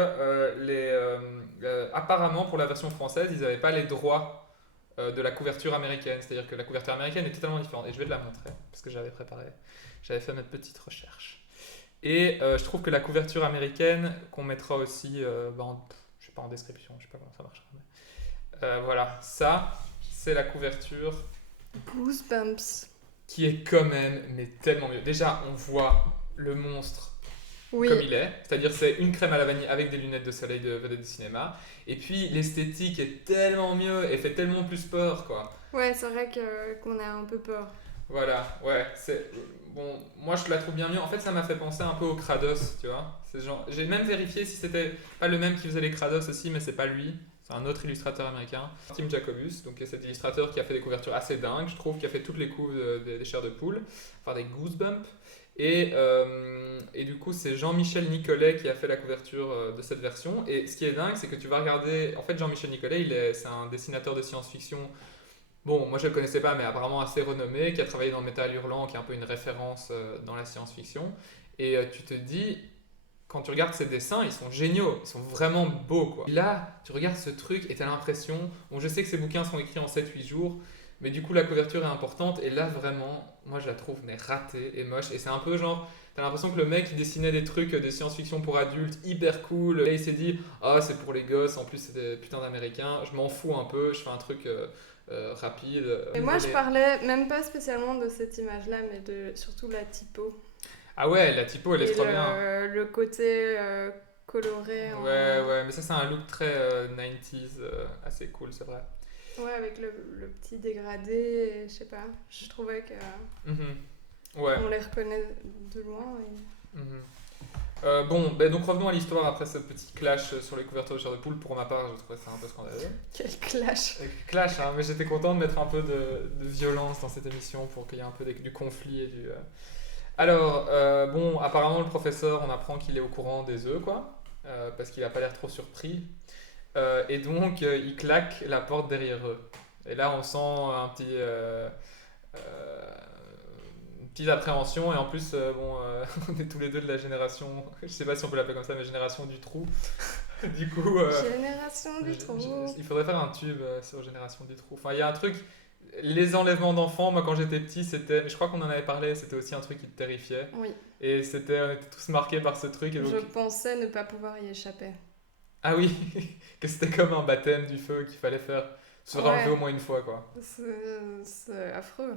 apparemment, pour la version française, ils n'avaient pas les droits de la couverture américaine. C'est-à-dire que la couverture américaine est totalement différente. Et je vais te la montrer, parce que j'avais fait ma petite recherche. Et je trouve que la couverture américaine, qu'on mettra aussi, je sais pas, en description, je sais pas comment ça marchera. Mais, voilà, ça, c'est la couverture. Goosebumps. Qui est quand même, mais tellement mieux. Déjà, on voit le monstre. Oui. Comme il est, c'est-à-dire c'est une crème à la vanille avec des lunettes de soleil de vedette de cinéma, et puis l'esthétique est tellement mieux et fait tellement plus peur, quoi. Ouais, c'est vrai qu'on a un peu peur. Voilà, ouais, bon, moi je la trouve bien mieux. En fait, ça m'a fait penser un peu au Kratos, tu vois. J'ai même vérifié si c'était pas le même qui faisait les Kratos aussi, mais c'est pas lui. C'est un autre illustrateur américain, Tim Jacobus, donc cet illustrateur qui a fait des couvertures assez dingues, je trouve, qui a fait toutes les couves des chairs de poule, enfin des Goosebumps. Et du coup, c'est Jean-Michel Nicolet qui a fait la couverture de cette version. Et ce qui est dingue, c'est que tu vas regarder... En fait, Jean-Michel Nicolet, c'est un dessinateur de science-fiction. Bon, moi je le connaissais pas, mais apparemment assez renommé, qui a travaillé dans Métal Hurlant, qui est un peu une référence dans la science-fiction. Et tu te dis, quand tu regardes ses dessins, ils sont géniaux, ils sont vraiment beaux, quoi. Et là, tu regardes ce truc et tu as l'impression... Bon, je sais que ces bouquins sont écrits en 7-8 jours, mais du coup, la couverture est importante. Et là, vraiment... Moi, je la trouve ratée et moche. Et c'est un peu genre, t'as l'impression que le mec, il dessinait des trucs de science-fiction pour adultes, hyper cool. Et il s'est dit, c'est pour les gosses, en plus, c'est des putains d'américains. Je m'en fous un peu, je fais un truc rapide. Et moi, je parlais même pas spécialement de cette image-là, mais surtout la typo. Ah ouais, la typo, elle est trop bien. Le côté coloré. Ouais, mais ça, c'est un look très 90s, assez cool, c'est vrai. Ouais, avec le petit dégradé, je sais pas, je trouvais que ouais. On les reconnaît de loin. Donc revenons à l'histoire après ce petit clash sur les couvertures de chair de poule. Pour ma part, je trouvais ça un peu scandaleux. Quel clash! Clash, hein, mais j'étais content de mettre un peu de violence dans cette émission pour qu'il y ait un peu du conflit et du... Alors, apparemment le professeur, on apprend qu'il est au courant des œufs, quoi, parce qu'il a pas l'air trop surpris. Et donc, il claque la porte derrière eux. Et là, on sent une petite appréhension. Et en plus, on est tous les deux de la génération, je sais pas si on peut l'appeler comme ça, mais génération du trou. Du coup, génération du trou. Il faudrait faire un tube sur génération du trou. Enfin, il y a un truc, les enlèvements d'enfants, moi quand j'étais petit, mais je crois qu'on en avait parlé, c'était aussi un truc qui te terrifiait. Oui. Et on était tous marqués par ce truc. Et donc... Je pensais ne pas pouvoir y échapper. Ah oui, que c'était comme un baptême du feu qu'il fallait se relever au moins une fois, quoi. C'est affreux.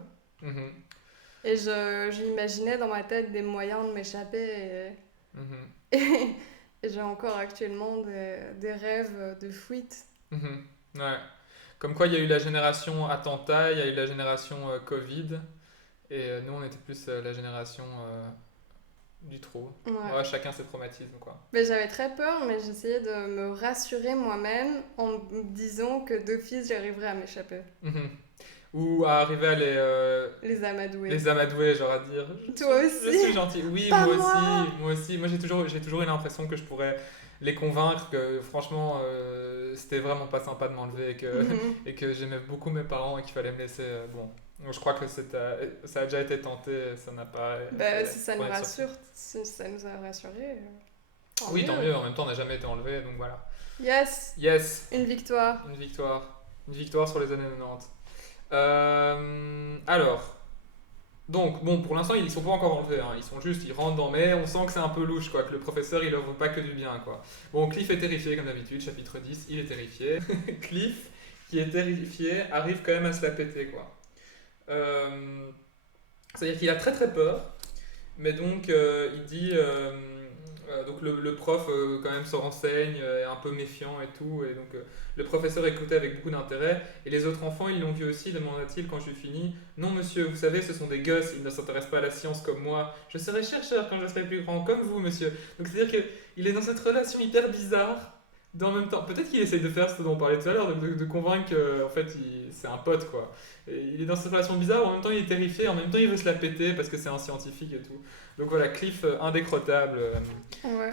Et j'imaginais dans ma tête des moyens de m'échapper et j'ai encore actuellement des rêves de fuite. Ouais. Comme quoi il y a eu la génération attentat, il y a eu la génération Covid et nous on était plus la génération... du trou. Ouais, chacun ses traumatismes, quoi. Mais j'avais très peur, mais j'essayais de me rassurer moi-même en me disant que d'office j'arriverais à m'échapper. Ou à arriver à les amadouer. Les amadouer, genre à dire... Toi aussi. Je suis gentil. Oui, moi aussi. Moi j'ai toujours eu l'impression que je pourrais les convaincre que franchement c'était vraiment pas sympa de m'enlever et que j'aimais beaucoup mes parents et qu'il fallait me laisser. Bon, je crois que ça a déjà été tenté, ça n'a pas. Si ça nous rassure, si ça nous a rassurés. Oui, tant mieux, en même temps on n'a jamais été enlevé donc voilà. Yes! Une victoire. Une victoire sur les années 90. Alors. Donc, bon, pour l'instant, ils sont pas encore enlevés, hein. Ils rentrent dans mais on sent que c'est un peu louche, quoi, que le professeur, il ouvre pas que du bien, quoi. Bon, Cliff est terrifié, comme d'habitude, chapitre 10, il est terrifié. Cliff, qui est terrifié, arrive quand même à se la péter, quoi. C'est-à-dire qu'il a très très peur, mais donc, il dit... donc le prof quand même se renseigne, est un peu méfiant et tout, et donc le professeur écoutait avec beaucoup d'intérêt, et les autres enfants ils l'ont vu aussi, demanda-t-il quand je finis. Non monsieur, vous savez ce sont des gosses, ils ne s'intéressent pas à la science comme moi, je serai chercheur quand je serai plus grand, comme vous monsieur. Donc c'est-à-dire qu'il est dans cette relation hyper bizarre, en même temps, peut-être qu'il essaye de faire ce dont on parlait tout à l'heure, de convaincre qu'en fait c'est un pote quoi. Et il est dans cette relation bizarre, en même temps il est terrifié, en même temps il veut se la péter parce que c'est un scientifique et tout. Donc voilà, Cliff indécrottable,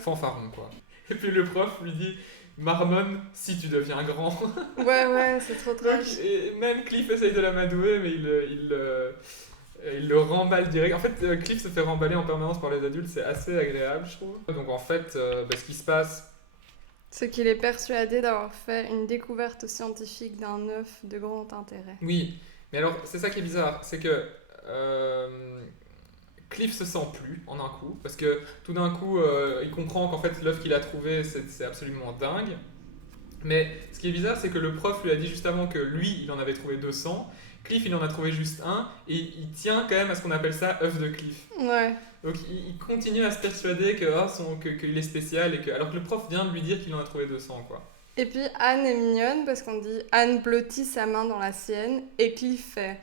fanfaron quoi. Et puis le prof lui dit marmonne si tu deviens grand. Ouais, c'est trop trash. Et même Cliff essaye de l'amadouer, mais il le remballe direct. En fait, Cliff se fait remballer en permanence par les adultes, c'est assez agréable, je trouve. Donc en fait, ce qui se passe, c'est qu'il est persuadé d'avoir fait une découverte scientifique d'un œuf de grand intérêt. Oui, mais alors c'est ça qui est bizarre, c'est que Cliff se sent plus en un coup, parce que tout d'un coup, il comprend qu'en fait l'œuf qu'il a trouvé, c'est absolument dingue. Mais ce qui est bizarre, c'est que le prof lui a dit juste avant que lui, il en avait trouvé 200. Cliff, il en a trouvé juste un, et il tient quand même à ce qu'on appelle ça œuf de Cliff. Ouais. Donc il continue à se persuader qu'il est spécial, alors que le prof vient de lui dire qu'il en a trouvé 200, quoi. Et puis Anne est mignonne, parce qu'on dit Anne blottit sa main dans la sienne, et Cliff fait...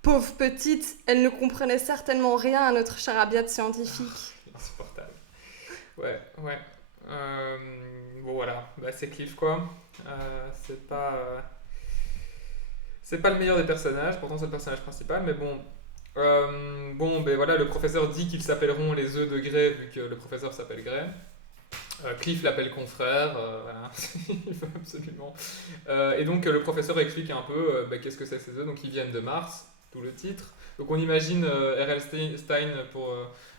Pauvre petite, elle ne comprenait certainement rien à notre charabia scientifique. Insupportable. Ouais. Bon voilà, c'est Cliff quoi. C'est pas le meilleur des personnages, pourtant c'est le personnage principal, mais bon. Voilà, le professeur dit qu'ils s'appelleront les œufs de Grey, vu que le professeur s'appelle Grey. Cliff l'appelle confrère, voilà, il veut absolument. Et donc le professeur explique un peu qu'est-ce que c'est ces œufs, donc ils viennent de Mars. Tout le titre. Donc on imagine R.L. Stein pour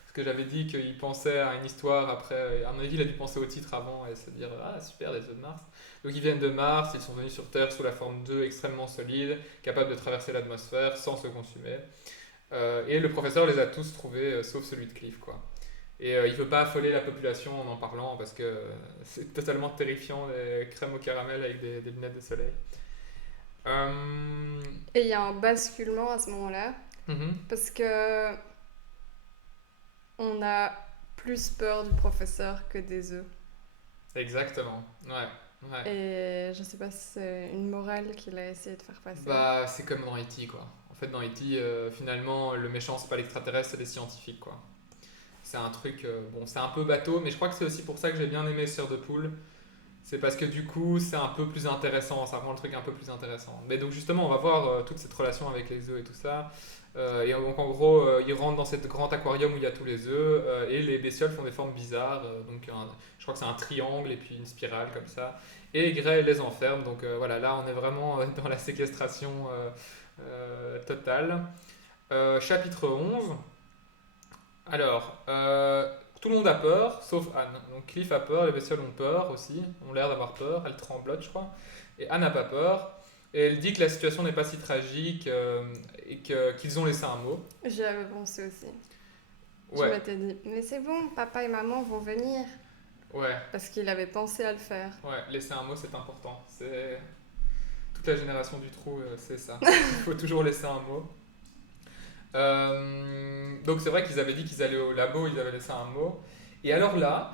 ce que j'avais dit qu'il pensait à une histoire après. À mon avis, il a dû penser au titre avant et se dire ah super, les œufs de Mars. Donc ils viennent de Mars, ils sont venus sur Terre sous la forme d'œufs extrêmement solides, capables de traverser l'atmosphère sans se consumer. Et le professeur les a tous trouvés sauf celui de Cliff quoi. Et il veut pas affoler la population en parlant parce que c'est totalement terrifiant, des crèmes au caramel avec des lunettes de soleil. Et il y a un basculement à ce moment-là, parce que on a plus peur du professeur que des œufs. Exactement, ouais. Et je sais pas si c'est une morale qu'il a essayé de faire passer. C'est comme dans E.T. quoi. En fait, dans E.T., finalement, le méchant c'est pas l'extraterrestre, c'est les scientifiques quoi. C'est un truc, c'est un peu bateau, mais je crois que c'est aussi pour ça que j'ai bien aimé Sœur de Poule. C'est parce que du coup, c'est un peu plus intéressant, ça rend le truc un peu plus intéressant. Mais donc justement, on va voir toute cette relation avec les œufs et tout ça. Et donc en gros, ils rentrent dans cet grand aquarium où il y a tous les œufs, et les bestioles font des formes bizarres. Donc je crois que c'est un triangle et puis une spirale comme ça. Et Grey les enferme, donc voilà, là on est vraiment dans la séquestration totale. Chapitre 11. Alors... tout le monde a peur, sauf Anne. Donc Cliff a peur, les bestioles ont peur aussi, ont l'air d'avoir peur, elles tremblotent je crois. Et Anne n'a pas peur, et elle dit que la situation n'est pas si tragique et qu'ils ont laissé un mot. J'y avais pensé aussi. Ouais. Je m'étais dit, mais c'est bon, papa et maman vont venir. Ouais. Parce qu'il avait pensé à le faire. Ouais, laisser un mot c'est important. C'est... Toute la génération du trou, c'est ça. Il faut toujours laisser un mot. Donc c'est vrai qu'ils avaient dit qu'ils allaient au labo, ils avaient laissé un mot. Et alors là,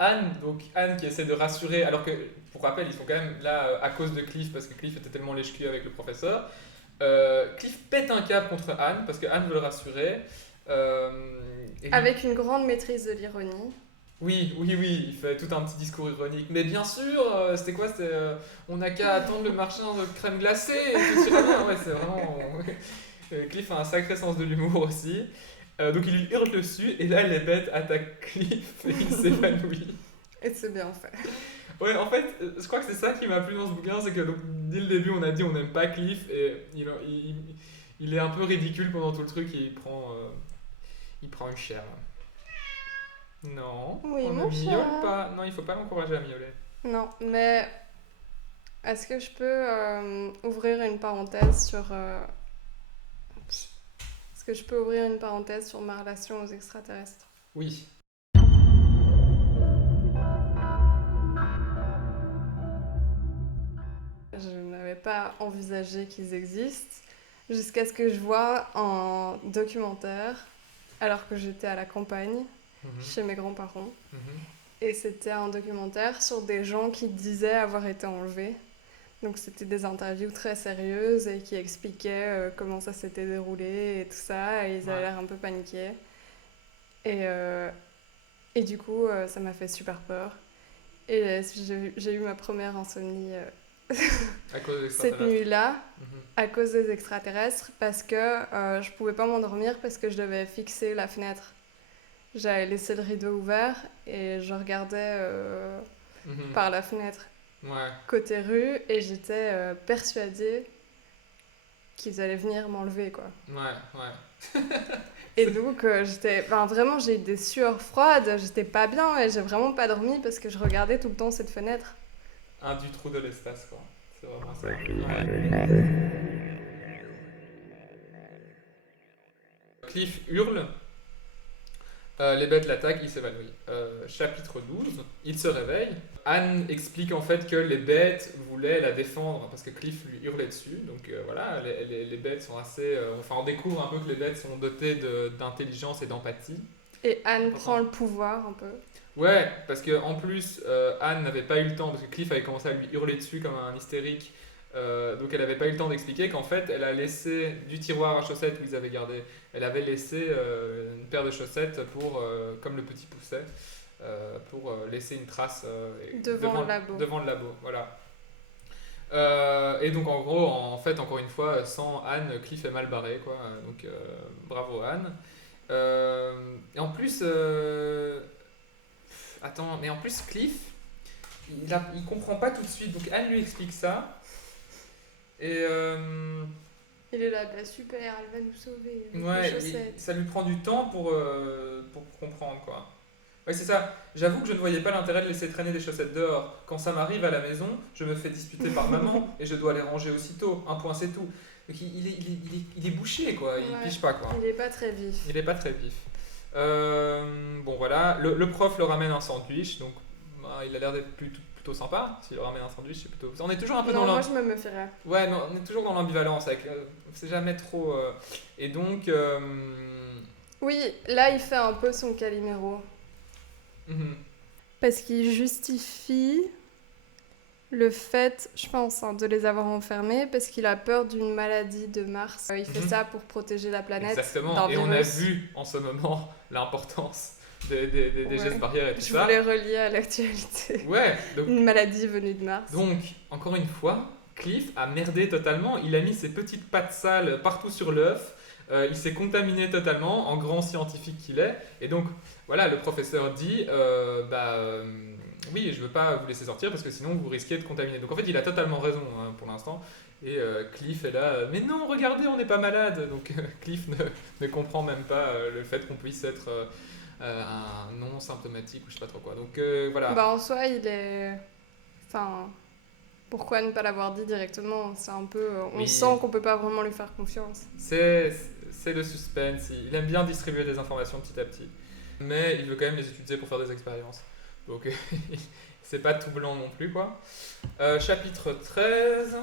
Anne qui essaie de rassurer, alors que pour rappel ils sont quand même là à cause de Cliff parce que Cliff était tellement lèche-cul avec le professeur. Cliff pète un câble contre Anne parce que Anne veut le rassurer. Avec une grande maîtrise de l'ironie. Oui, il fait tout un petit discours ironique. Mais bien sûr, c'était quoi on n'a qu'à attendre le marchand de crème glacée et tout ça. Ouais, c'est vraiment... Cliff a un sacré sens de l'humour aussi. Donc il lui hurle dessus et là les bêtes attaquent Cliff et il s'évanouit. Et c'est bien fait. Ouais, en fait, je crois que c'est ça qui m'a plu dans ce bouquin, c'est que donc, dès le début, on a dit on n'aime pas Cliff, et il est un peu ridicule pendant tout le truc, et il prend une chair. Non, Oui, on ne mon miaule chat. pas. Non, il faut pas l'encourager à miauler. Non, mais est-ce que je peux ouvrir une parenthèse sur... Est-ce que je peux ouvrir une parenthèse sur ma relation aux extraterrestres? Oui. Je n'avais pas envisagé qu'ils existent jusqu'à ce que je vois un documentaire alors que j'étais à la campagne chez mes grands-parents. Et c'était un documentaire sur des gens qui disaient avoir été enlevés. Donc c'était des interviews très sérieuses et qui expliquaient comment ça s'était déroulé et tout ça. Et ils avaient l'air un peu paniqués. Et du coup, ça m'a fait super peur. Et j'ai eu ma première insomnie À cause des cette extraterrestres. nuit-là, à cause des extraterrestres, parce que je pouvais pas m'endormir parce que je devais fixer la fenêtre. J'avais laissé le rideau ouvert et je regardais par la fenêtre côté rue et j'étais persuadée qu'ils allaient venir m'enlever, quoi. Ouais. Et donc vraiment j'ai eu des sueurs froides, j'étais pas bien et j'ai vraiment pas dormi parce que je regardais tout le temps cette fenêtre. Du trou de l'espace, quoi. C'est vraiment ça. Cliff hurle. Les bêtes l'attaquent, il s'évanouit. Chapitre 12, il se réveille. Anne explique en fait que les bêtes voulaient la défendre parce que Cliff lui hurlait dessus. Donc voilà, les bêtes sont assez... on découvre un peu que les bêtes sont dotées d'intelligence et d'empathie. Et Anne prend le pouvoir un peu. Ouais, parce qu'en plus, Anne n'avait pas eu le temps, parce que Cliff avait commencé à lui hurler dessus comme un hystérique. Donc elle n'avait pas eu le temps d'expliquer qu'en fait elle a laissé du tiroir à chaussettes où ils avaient gardé, elle avait laissé une paire de chaussettes pour, comme le petit pousset, pour laisser une trace devant le labo. Voilà. Et donc en gros, en fait, encore une fois, sans Anne, Cliff est mal barré, quoi. Donc bravo Anne. Et en plus, mais en plus Cliff, il comprend pas tout de suite. Donc Anne lui explique ça. Et il est là, bah super, elle va nous sauver. Ouais, ça lui prend du temps pour comprendre, quoi. Ouais, c'est ça. J'avoue que je ne voyais pas l'intérêt de laisser traîner des chaussettes dehors. Quand ça m'arrive à la maison, je me fais disputer par maman et je dois les ranger aussitôt. Un point, c'est tout. Donc il est bouché, quoi. Il pige pas, quoi. Il est pas très vif. Il est pas très vif. Bon, voilà. Le prof le ramène un sandwich, donc il a l'air d'être plutôt sympa. S'il ramène un sandwich, c'est plutôt... On est toujours un peu moi je me méfierais. Ouais, non, on est toujours dans l'ambivalence. C'est jamais trop... Et donc... Oui, là il fait un peu son Calimero. Parce qu'il justifie le fait, je pense, de les avoir enfermés parce qu'il a peur d'une maladie de Mars. Il fait ça pour protéger la planète. Exactement, et on a vu en ce moment l'importance des gestes barrières et tout ça. Je voulais relier à l'actualité. Ouais, donc, une maladie venue de Mars. Donc, encore une fois, Cliff a merdé totalement. Il a mis ses petites pattes sales partout sur l'œuf. Il s'est contaminé totalement en grand scientifique qu'il est. Et donc, voilà, le professeur dit oui, je veux pas vous laisser sortir parce que sinon vous risquez de contaminer. Donc en fait, il a totalement raison pour l'instant. Et Cliff est là, mais non, regardez, on n'est pas malade. Donc Cliff ne comprend même pas le fait qu'on puisse être un non symptomatique ou je sais pas trop quoi. Donc voilà. En soi, il est. Enfin. Pourquoi ne pas l'avoir dit directement? C'est un peu... On sent qu'on peut pas vraiment lui faire confiance. C'est le suspense. Il aime bien distribuer des informations petit à petit. Mais il veut quand même les utiliser pour faire des expériences. Donc c'est pas tout blanc non plus, quoi. Chapitre 13.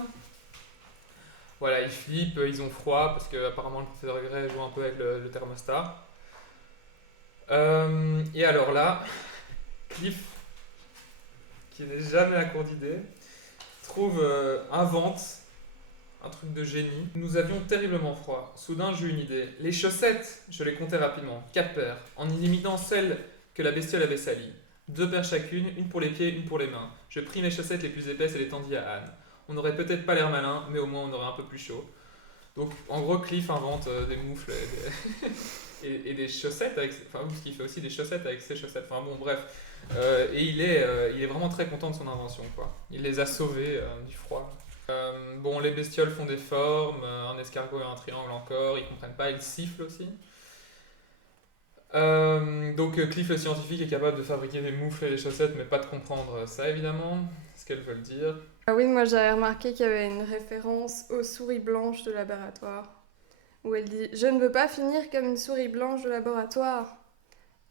Voilà, ils flippent, ils ont froid parce que apparemment le professeur Gray joue un peu avec le thermostat. Et alors là, Cliff, qui n'est jamais à court d'idées, invente un truc de génie. Nous avions terriblement froid. Soudain, j'eus une idée. Les chaussettes, je les comptais rapidement. 4 paires, en éliminant celles que la bestiole avait salies. 2 paires chacune, une pour les pieds, une pour les mains. Je pris mes chaussettes les plus épaisses et les tendis à Anne. On n'aurait peut-être pas l'air malin, mais au moins on aurait un peu plus chaud. Donc en gros, Cliff invente des moufles et des chaussettes, parce qu'il fait aussi des chaussettes avec ses chaussettes. Enfin bon, bref. Et il est vraiment très content de son invention, quoi. Il les a sauvés du froid. Bon, les bestioles font des formes, un escargot et un triangle encore, ils comprennent pas, ils sifflent aussi. Donc Cliff le scientifique est capable de fabriquer des moufles et des chaussettes, mais pas de comprendre ça évidemment, ce qu'elles veulent dire. Ah oui, moi j'avais remarqué qu'il y avait une référence aux souris blanches de laboratoire, où elle dit « Je ne veux pas finir comme une souris blanche de laboratoire ».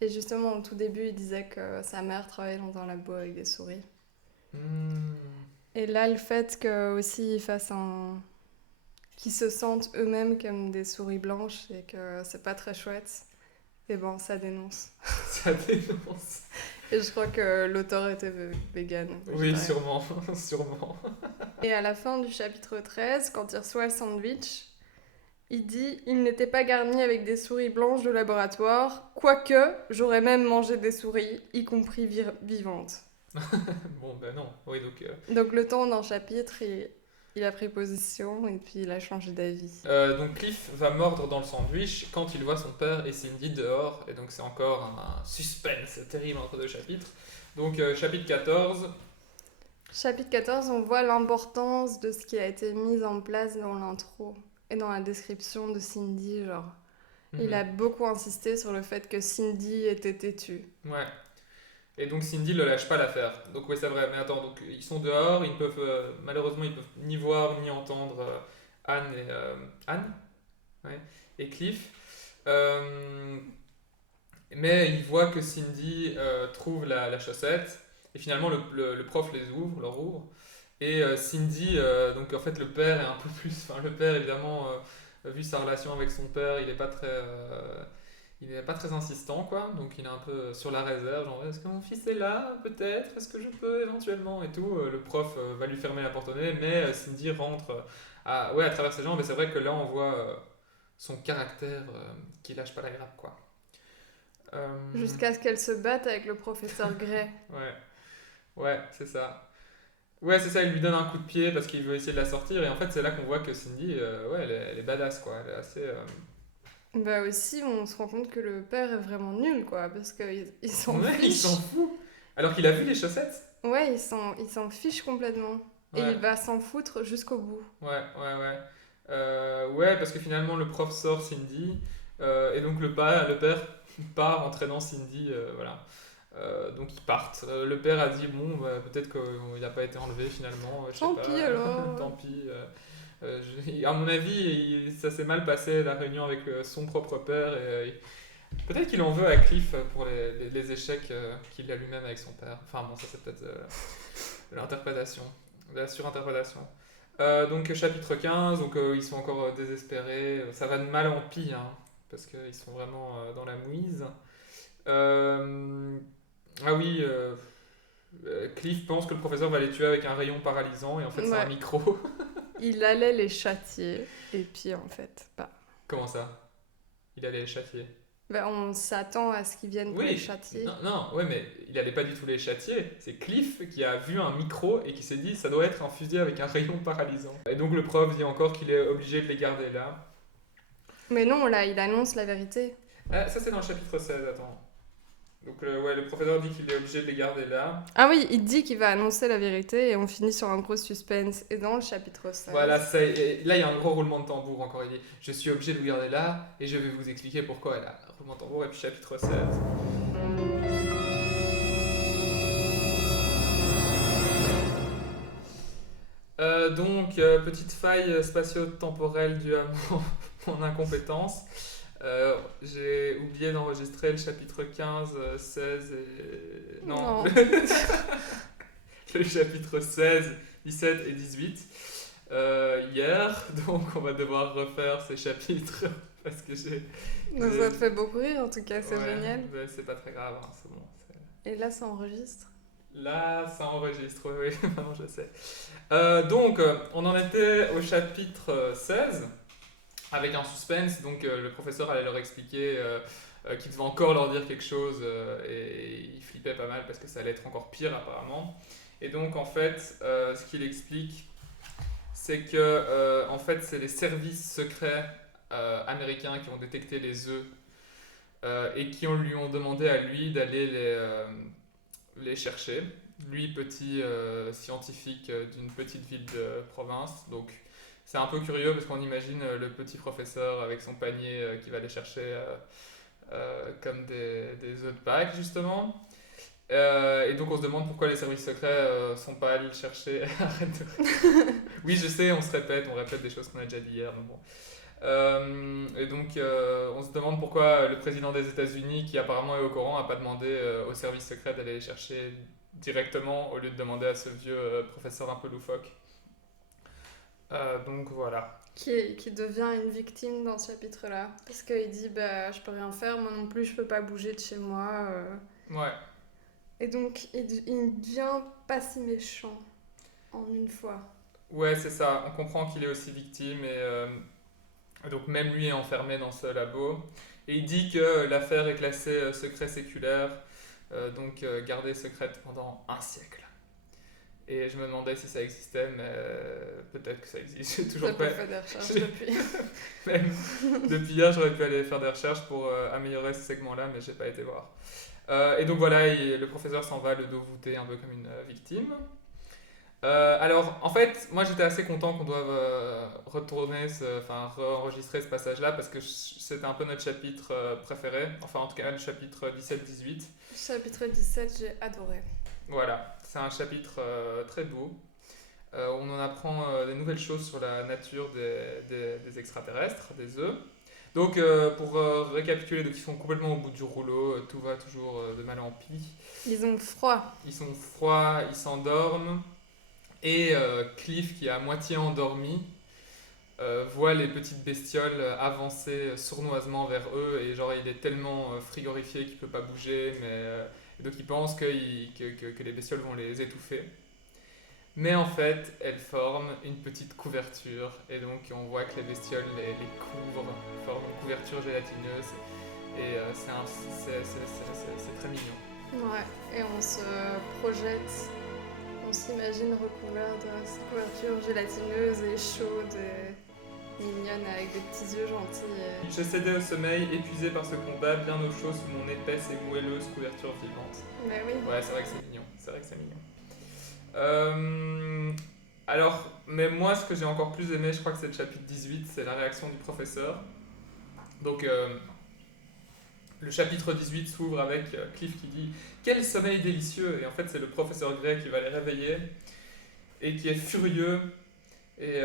Et justement, au tout début, il disait que sa mère travaillait dans un labo avec des souris. Et là, le fait qu'eux aussi ils fassent qu'ils se sentent eux-mêmes comme des souris blanches et que c'est pas très chouette, et bon, ça dénonce. Ça dénonce. Et je crois que l'auteur était vegan. Oui, sûrement, sûrement. Et à la fin du chapitre 13, quand il reçoit le sandwich, il dit « Il n'était pas garni avec des souris blanches de laboratoire, quoique j'aurais même mangé des souris, y compris vivantes. » Bon, ben non. Oui, donc... Donc le temps d'un chapitre, il a pris position et puis il a changé d'avis. Donc Cliff va mordre dans le sandwich quand il voit son père et Cindy dehors. Et donc c'est encore un suspense terrible entre deux chapitres. Donc chapitre 14. Chapitre 14, on voit l'importance de ce qui a été mis en place dans l'intro et dans la description de Cindy, genre. Il a beaucoup insisté sur le fait que Cindy était têtue. Ouais. Et donc Cindy ne lâche pas l'affaire. Donc oui, c'est vrai. Mais attends, donc ils sont dehors, ils peuvent malheureusement ils peuvent ni voir ni entendre Anne et Cliff. Mais ils voient que Cindy trouve la chaussette et finalement le prof leur ouvre. Et Cindy, donc en fait le père est un peu plus, enfin le père évidemment vu sa relation avec son père, il n'est pas très insistant, quoi. Donc il est un peu sur la réserve, genre est-ce que mon fils est là, peut-être, est-ce que je peux éventuellement et tout. Le prof va lui fermer la porte au nez, mais Cindy rentre à travers ses jambes. Et c'est vrai que là on voit son caractère qui lâche pas la grappe, quoi. Jusqu'à ce qu'elle se batte avec le professeur Gray. Ouais, c'est ça. Ouais, c'est ça, il lui donne un coup de pied parce qu'il veut essayer de la sortir. Et en fait, c'est là qu'on voit que Cindy, elle est badass, quoi. Elle est assez... Bah aussi, on se rend compte que le père est vraiment nul, quoi, parce qu'il s'en fiche. Il s'en fout. Alors qu'il a vu les chaussettes. Ouais, il s'en fiche complètement. Ouais. Et il va s'en foutre jusqu'au bout. Ouais, parce que finalement, le prof sort Cindy. Et donc, le père part entraînant Cindy, voilà. Donc ils partent. Le père a dit bon, peut-être qu'il n'a pas été enlevé finalement. Tant pis alors. Tant pis. À mon avis, ça s'est mal passé la réunion avec son propre père. Et peut-être qu'il en veut à Cliff pour les échecs qu'il a lui-même avec son père. Enfin bon, ça c'est peut-être de l'interprétation, de la surinterprétation. Donc chapitre 15, donc ils sont encore désespérés. Ça va de mal en pis, hein, parce qu'ils sont vraiment dans la mouise. Ah oui, Cliff pense que le professeur va les tuer avec un rayon paralysant et en fait c'est un micro. Il allait les châtier et puis en fait pas. Comment ça? Il allait les châtier? Ben, on s'attend à ce qu'ils viennent pour les châtier. Ouais, mais il allait pas du tout les châtier. C'est Cliff qui a vu un micro et qui s'est dit ça doit être un fusil avec un rayon paralysant. Et donc le prof dit encore qu'il est obligé de les garder là. Mais non, là il annonce la vérité. Ça c'est dans le chapitre 16, attends. Donc le professeur dit qu'il est obligé de les garder là. Ah oui, il dit qu'il va annoncer la vérité et on finit sur un gros suspense. Et dans le chapitre 16... Voilà, là il y a un gros roulement de tambour encore. Il dit « Je suis obligé de vous garder là et je vais vous expliquer pourquoi ». Et là, roulement de tambour et puis chapitre 16. Donc, petite faille spatio-temporelle due à mon incompétence. J'ai oublié d'enregistrer le chapitre 15, 16 et... Non. Le chapitre 16, 17 et 18 hier, donc on va devoir refaire ces chapitres parce que j'ai... Ça te fait beaucoup rire en tout cas, c'est génial. C'est pas très grave, hein, c'est bon. Et là ça enregistre? Là ça enregistre, oui, maintenant je sais. Donc on en était au chapitre 16. Avec un suspense, donc le professeur allait leur expliquer qu'il devait encore leur dire quelque chose et il flippait pas mal parce que ça allait être encore pire apparemment. Et donc en fait, ce qu'il explique, c'est que en fait c'est les services secrets américains qui ont détecté les œufs et qui lui ont demandé à lui d'aller les chercher. Lui, petit scientifique d'une petite ville de province, donc c'est un peu curieux parce qu'on imagine le petit professeur avec son panier qui va les chercher comme des œufs de Pâques justement. Et donc on se demande pourquoi les services secrets sont pas allés le chercher. Arrête de... Oui, je sais, on répète des choses qu'on a déjà dit hier, mais bon. Et donc on se demande pourquoi le président des États-Unis, qui apparemment est au courant, n'a pas demandé aux services secrets d'aller les chercher directement au lieu de demander à ce vieux professeur un peu loufoque. Donc voilà. Qui devient une victime dans ce chapitre-là. Parce qu'il dit je peux rien faire, moi non plus je peux pas bouger de chez moi. Ouais. Et donc il devient pas si méchant en une fois. Ouais, c'est ça. On comprend qu'il est aussi victime et donc même lui est enfermé dans ce labo. Et il dit que l'affaire est classée secret séculaire, donc gardée secrète pendant 1 siècle. Et je me demandais si ça existait, mais peut-être que ça existe. J'ai toujours pas fait des recherches depuis. Même depuis hier, j'aurais pu aller faire des recherches pour améliorer ce segment-là, mais j'ai pas été voir. Et donc voilà, le professeur s'en va le dos voûté, un peu comme une victime. Alors, en fait, moi j'étais assez content qu'on doive re-enregistrer ce passage-là parce que c'était un peu notre chapitre préféré, enfin en tout cas le chapitre 17-18. Chapitre 17, j'ai adoré. Voilà, c'est un chapitre très beau. On en apprend des nouvelles choses sur la nature des extraterrestres, des œufs. Donc, pour récapituler, donc ils sont complètement au bout du rouleau, tout va toujours de mal en pis. Ils ont froid. Ils sont froids, ils s'endorment. Et Cliff, qui est à moitié endormi, voit les petites bestioles avancer sournoisement vers eux. Et genre, il est tellement frigorifié qu'il peut pas bouger. Et donc, il pense que les bestioles vont les étouffer. Mais en fait, elles forment une petite couverture. Et donc, on voit que les bestioles les couvrent, forment une couverture gélatineuse. Et c'est très mignon. Ouais, et on se projette. On s'imagine recouvert de cette couverture gélatineuse et chaude et mignonne avec des petits yeux gentils. Je cédais au sommeil, épuisé par ce combat, bien au chaud sous mon épaisse et moelleuse couverture vivante. Mais oui. Ouais, c'est vrai que c'est mignon. C'est vrai que c'est mignon. Alors, mais moi, ce que j'ai encore plus aimé, je crois que c'est le chapitre 18, c'est la réaction du professeur. Donc, le chapitre 18 s'ouvre avec Cliff qui dit « Quel sommeil délicieux !» Et en fait, c'est le professeur Gray qui va les réveiller et qui est furieux et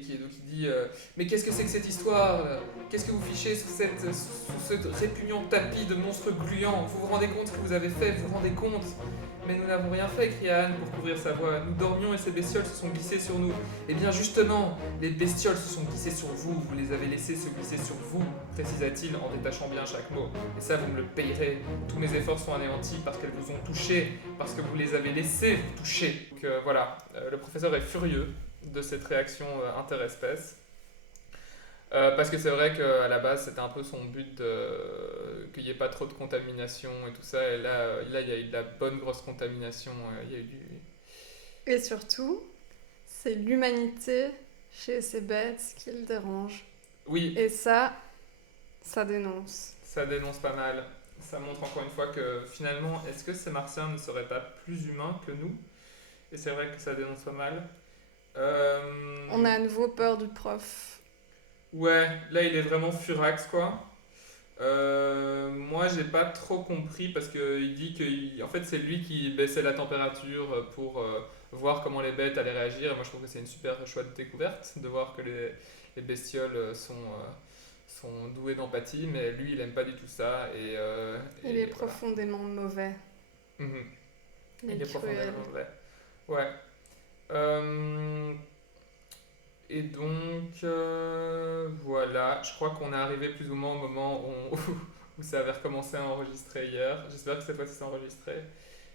qui dit mais qu'est-ce que c'est que cette histoire? Qu'est-ce que vous fichez sous ce répugnant tapis de monstres gluants? Vous vous rendez compte ce que vous avez fait? Vous vous rendez compte? Mais nous n'avons rien fait, cria Anne pour couvrir sa voix. Nous dormions et ces bestioles se sont glissées sur nous. Eh bien justement, les bestioles se sont glissées sur vous, vous les avez laissées se glisser sur vous, précisa-t-il en détachant bien chaque mot. Et ça, vous me le payerez. Tous mes efforts sont anéantis parce qu'elles vous ont touché, parce que vous les avez laissées vous toucher. Donc voilà, le professeur est furieux de cette réaction interespèce. Parce que c'est vrai qu'à la base, c'était un peu son but qu'il n'y ait pas trop de contamination et tout ça. Et là, il y a eu de la bonne grosse contamination. Il y a eu Et surtout, c'est l'humanité chez ces bêtes qui le dérange. Oui. Et ça dénonce. Ça dénonce pas mal. Ça montre encore une fois que finalement, est-ce que ces martiens ne seraient pas plus humains que nous? Et c'est vrai que ça dénonce pas mal. On a à nouveau peur du prof. Ouais, là il est vraiment furax quoi. Moi j'ai pas trop compris parce qu'il dit que en fait c'est lui qui baissait la température pour voir comment les bêtes allaient réagir. Et moi je trouve que c'est une super chouette découverte de voir que les bestioles sont douées d'empathie, mais lui il aime pas du tout ça. Il est profondément mauvais. Mm-hmm. Il est profondément mauvais. Ouais. Et donc, voilà, je crois qu'on est arrivé plus ou moins au moment où ça avait recommencé à enregistrer hier. J'espère que cette fois-ci c'est enregistré.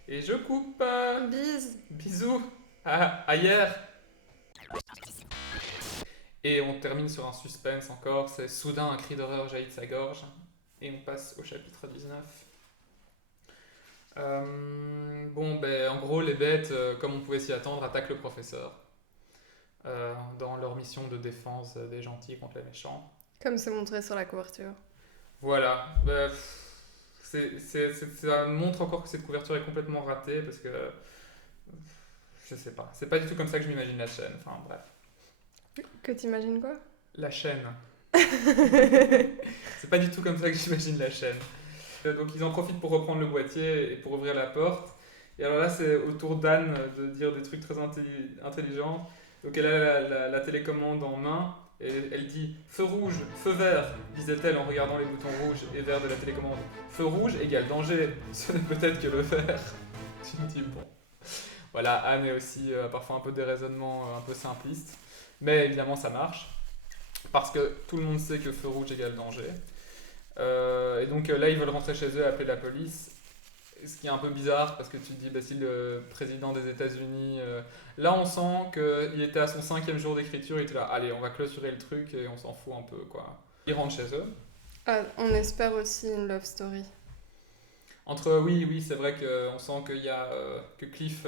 Et je coupe. Bisous. À hier. Et on termine sur un suspense encore. C'est soudain un cri d'horreur jaillit de sa gorge. Et on passe au chapitre 19. En gros, les bêtes, comme on pouvait s'y attendre, attaquent le professeur. dans leur mission de défense des gentils contre les méchants. Comme c'est montré sur la couverture. Voilà. Ça montre encore que cette couverture est complètement ratée parce que je sais pas. C'est pas du tout comme ça que je m'imagine la chaîne. Enfin bref. Que t'imagines quoi? La chaîne. C'est pas du tout comme ça que j'imagine la chaîne. Donc ils en profitent pour reprendre le boîtier et pour ouvrir la porte. Et alors là, c'est au tour d'Anne de dire des trucs très intelligents. Donc elle a la télécommande en main et elle dit « Feu rouge, feu vert », disait-elle en regardant les boutons rouges et verts de la télécommande. « Feu rouge égale danger, ce n'est peut-être que le vert. » Tu me dis bon. Voilà, Anne est aussi parfois un peu des raisonnements un peu simplistes. Mais évidemment, ça marche. Parce que tout le monde sait que feu rouge égale danger. Et donc là, ils veulent rentrer chez eux et appeler la police. Ce qui est un peu bizarre parce que tu te dis, bah, si le président des États-Unis. Là, on sent qu'il était à son 5e jour d'écriture, il était là, allez, on va clôturer le truc et on s'en fout un peu, quoi. Ils rentrent chez eux. Ah, on espère aussi une love story. Oui, c'est vrai qu'on sent qu'il y a. Que Cliff.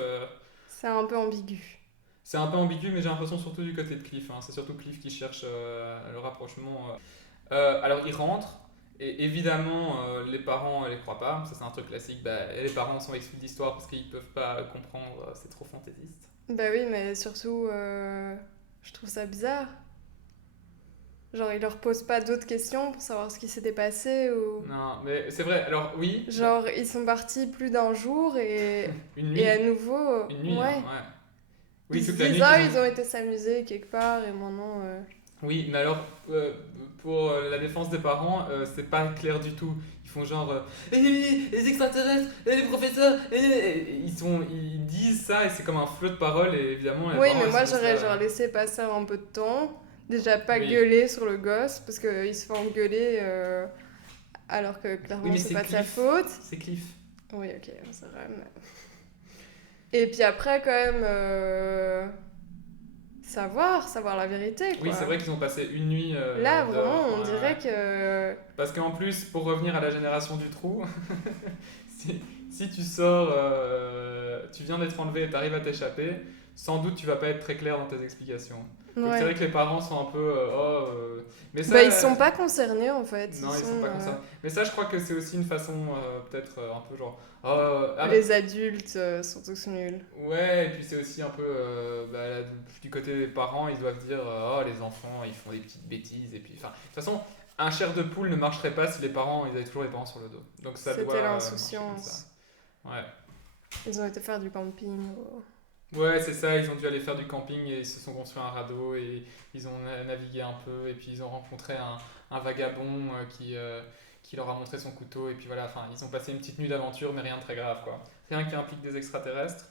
C'est un peu ambigu. C'est un peu ambigu, mais j'ai l'impression surtout du côté de Cliff. Hein. C'est surtout Cliff qui cherche le rapprochement. Alors, ils rentrent. Et évidemment, les parents ne les croient pas, ça c'est un truc classique, les parents sont exclus d'histoire parce qu'ils ne peuvent pas comprendre, c'est trop fantaisiste. Bah oui, mais surtout, je trouve ça bizarre. Genre, ils leur posent pas d'autres questions pour savoir ce qui s'était passé ou... Non, mais c'est vrai, alors oui... Genre, ils sont partis plus d'un jour et... Une nuit. Et à nouveau... Une nuit, ouais. Ouais. Oui, ils se toute la disent, nuit, ils ont été s'amuser quelque part et maintenant... Oui, mais alors, pour la défense des parents, c'est pas clair du tout. Ils font genre, les extraterrestres, les professeurs, ils disent ça et c'est comme un flot de paroles et évidemment... Oui, mais moi j'aurais genre laissé passer un peu de temps, déjà pas gueuler sur le gosse parce qu'il se fait engueuler alors que clairement c'est pas de sa faute. C'est Cliff. Oui, ok, c'est vrai. Mais... Et puis après quand même... Savoir la vérité, quoi. Oui, c'est vrai qu'ils ont passé une nuit... Là, vraiment, on dirait que... Parce qu'en plus, pour revenir à la génération du trou, si tu sors, tu viens d'être enlevé et t'arrives à t'échapper, sans doute tu vas pas être très clair dans tes explications. Donc c'est vrai que les parents sont un peu... mais ça, ils sont pas concernés, en fait. Non, ils sont pas concernés. Mais ça, je crois que c'est aussi une façon, peut-être un peu genre... les adultes sont tous nuls. Ouais, et puis c'est aussi un peu... du côté des parents, ils doivent dire les enfants, ils font des petites bêtises. Et puis, de toute façon, un chair de poule ne marcherait pas si les parents, ils avaient toujours les parents sur le dos. Donc ça doit... C'était l'insouciance. Ouais. Ils ont été faire du camping. Ouais, c'est ça, ils ont dû aller faire du camping et ils se sont construits un radeau et ils ont navigué un peu et puis ils ont rencontré un vagabond qui leur a montré son couteau et puis voilà, enfin ils ont passé une petite nuit d'aventure mais rien de très grave quoi. Rien qui implique des extraterrestres.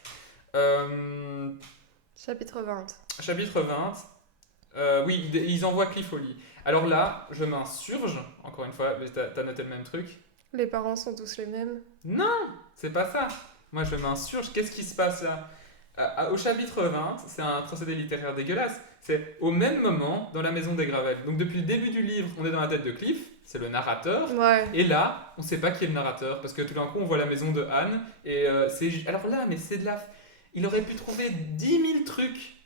Chapitre 20. Chapitre 20. Oui, ils envoient Cliff au lit. Alors là, je m'insurge, encore une fois, mais t'as noté le même truc. Les parents sont tous les mêmes. Non, c'est pas ça. Moi je m'insurge, qu'est-ce qui se passe là? Au chapitre 20, c'est un procédé littéraire dégueulasse. C'est au même moment dans la maison des Gravelles. Donc depuis le début du livre, on est dans la tête de Cliff, c'est le narrateur. Ouais. Et là, on sait pas qui est le narrateur parce que tout d'un coup, on voit la maison de Anne et alors là, mais c'est de la... Il aurait pu trouver 10 000 trucs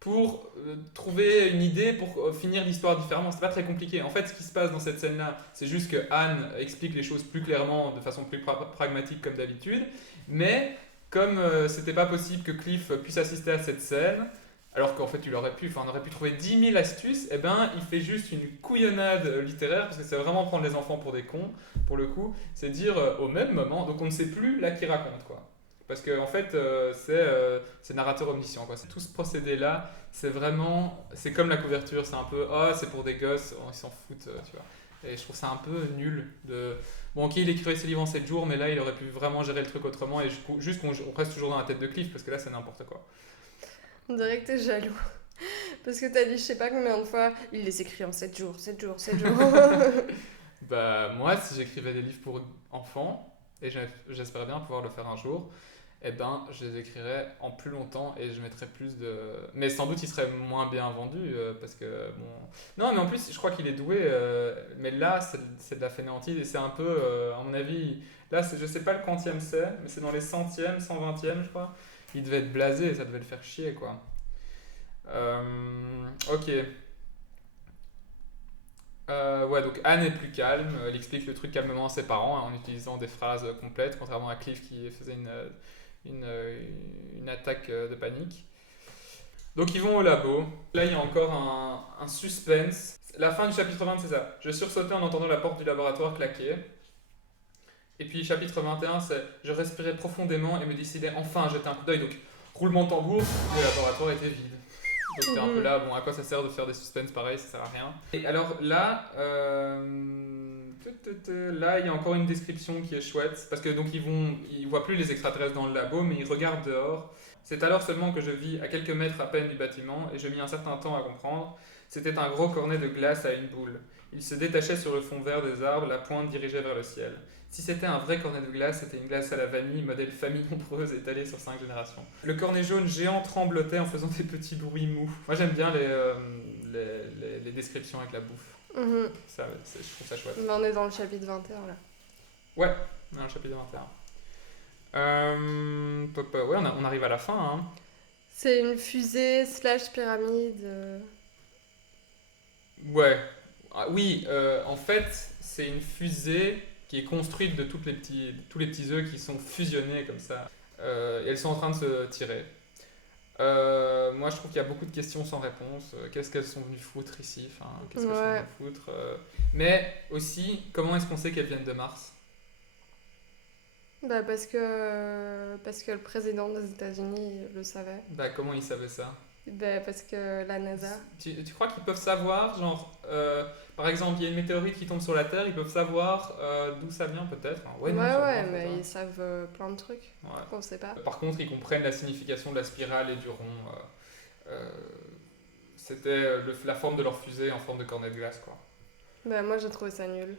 pour trouver une idée pour finir l'histoire différemment. C'est pas très compliqué. En fait, ce qui se passe dans cette scène-là, c'est juste que Anne explique les choses plus clairement, de façon plus pragmatique comme d'habitude, mais comme c'était pas possible que Cliff puisse assister à cette scène, alors qu'en fait on aurait pu trouver 10 000 astuces, et ben il fait juste une couillonnade littéraire, parce que c'est vraiment prendre les enfants pour des cons, pour le coup, c'est dire au même moment, donc on ne sait plus là qui raconte quoi. Parce que en fait c'est narrateur omniscient quoi. Tout ce procédé là, c'est comme la couverture, c'est un peu c'est pour des gosses, ils s'en foutent, tu vois. Et je trouve ça un peu nul de... Bon, ok, il écrivait ses livres en 7 jours, mais là, il aurait pu vraiment gérer le truc autrement et juste qu'on reste toujours dans la tête de Cliff, parce que là, c'est n'importe quoi. On dirait que t'es jaloux. Parce que t'as dit, je sais pas combien de fois, il les écrit en 7 jours, 7 jours, 7 jours. Bah, moi, si j'écrivais des livres pour enfants, et j'espérais bien pouvoir le faire un jour, eh ben, je les écrirais en plus longtemps et je mettrais plus de... Mais sans doute, il serait moins bien vendu parce que, bon... Non, mais en plus, je crois qu'il est doué, mais là, c'est de la fainéantise et c'est un peu, à mon avis... Là, je sais pas le quantième c'est, mais c'est dans les centièmes, 120e, je crois. Il devait être blasé et ça devait le faire chier, quoi. Ok. Ouais, donc Anne est plus calme. Elle explique le truc calmement à ses parents en utilisant des phrases complètes, contrairement à Cliff qui faisait une attaque de panique. Donc ils vont au labo. Là, il y a encore un suspense. La fin du chapitre 20, c'est ça. Je sursautais en entendant la porte du laboratoire claquer. Et puis chapitre 21, c'est je respirais profondément et me décidais enfin à jeter un coup d'œil. Donc roulement de tambour, le laboratoire était vide. Donc t'es un peu là, bon, à quoi ça sert de faire des suspens pareils, ça sert à rien. Et alors là, là il y a encore une description qui est chouette, parce que donc ils voient plus les extraterrestres dans le labo, mais ils regardent dehors. C'est alors seulement que je vis à quelques mètres à peine du bâtiment, et je mis un certain temps à comprendre. C'était un gros cornet de glace à une boule. Il se détachait sur le fond vert des arbres, la pointe dirigée vers le ciel. Si c'était un vrai cornet de glace, c'était une glace à la vanille, modèle famille nombreuse étalée sur 5 générations. Le cornet jaune géant tremblotait en faisant des petits bruits mous. Moi j'aime bien les descriptions avec la bouffe. Ça, je trouve ça chouette. Mais on est dans le chapitre 21 là. Ouais, dans le chapitre 21. Ouais, on arrive à la fin. Hein. C'est une fusée / pyramide. Ouais. Ah, oui, en fait, c'est une fusée qui est construite de tous les petits œufs qui sont fusionnés comme ça. Et elles sont en train de se tirer. Moi, je trouve qu'il y a beaucoup de questions sans réponse. Qu'est-ce qu'elles sont venues foutre ici, qu'est-ce qu'elles sont venues foutre Mais aussi, comment est-ce qu'on sait qu'elles viennent de Mars? Bah parce que le président des États-Unis le savait. Bah comment il savait ça? Bah parce que la NASA. Tu crois qu'ils peuvent savoir, genre, par exemple, il y a une météorite qui tombe sur la Terre, ils peuvent savoir d'où ça vient peut-être? Ouais, mais ils savent plein de trucs qu'on sait pas. Par contre, ils comprennent la signification de la spirale et du rond. C'était la forme de leur fusée en forme de cornet de glace, quoi. Bah moi j'ai trouvé ça nul.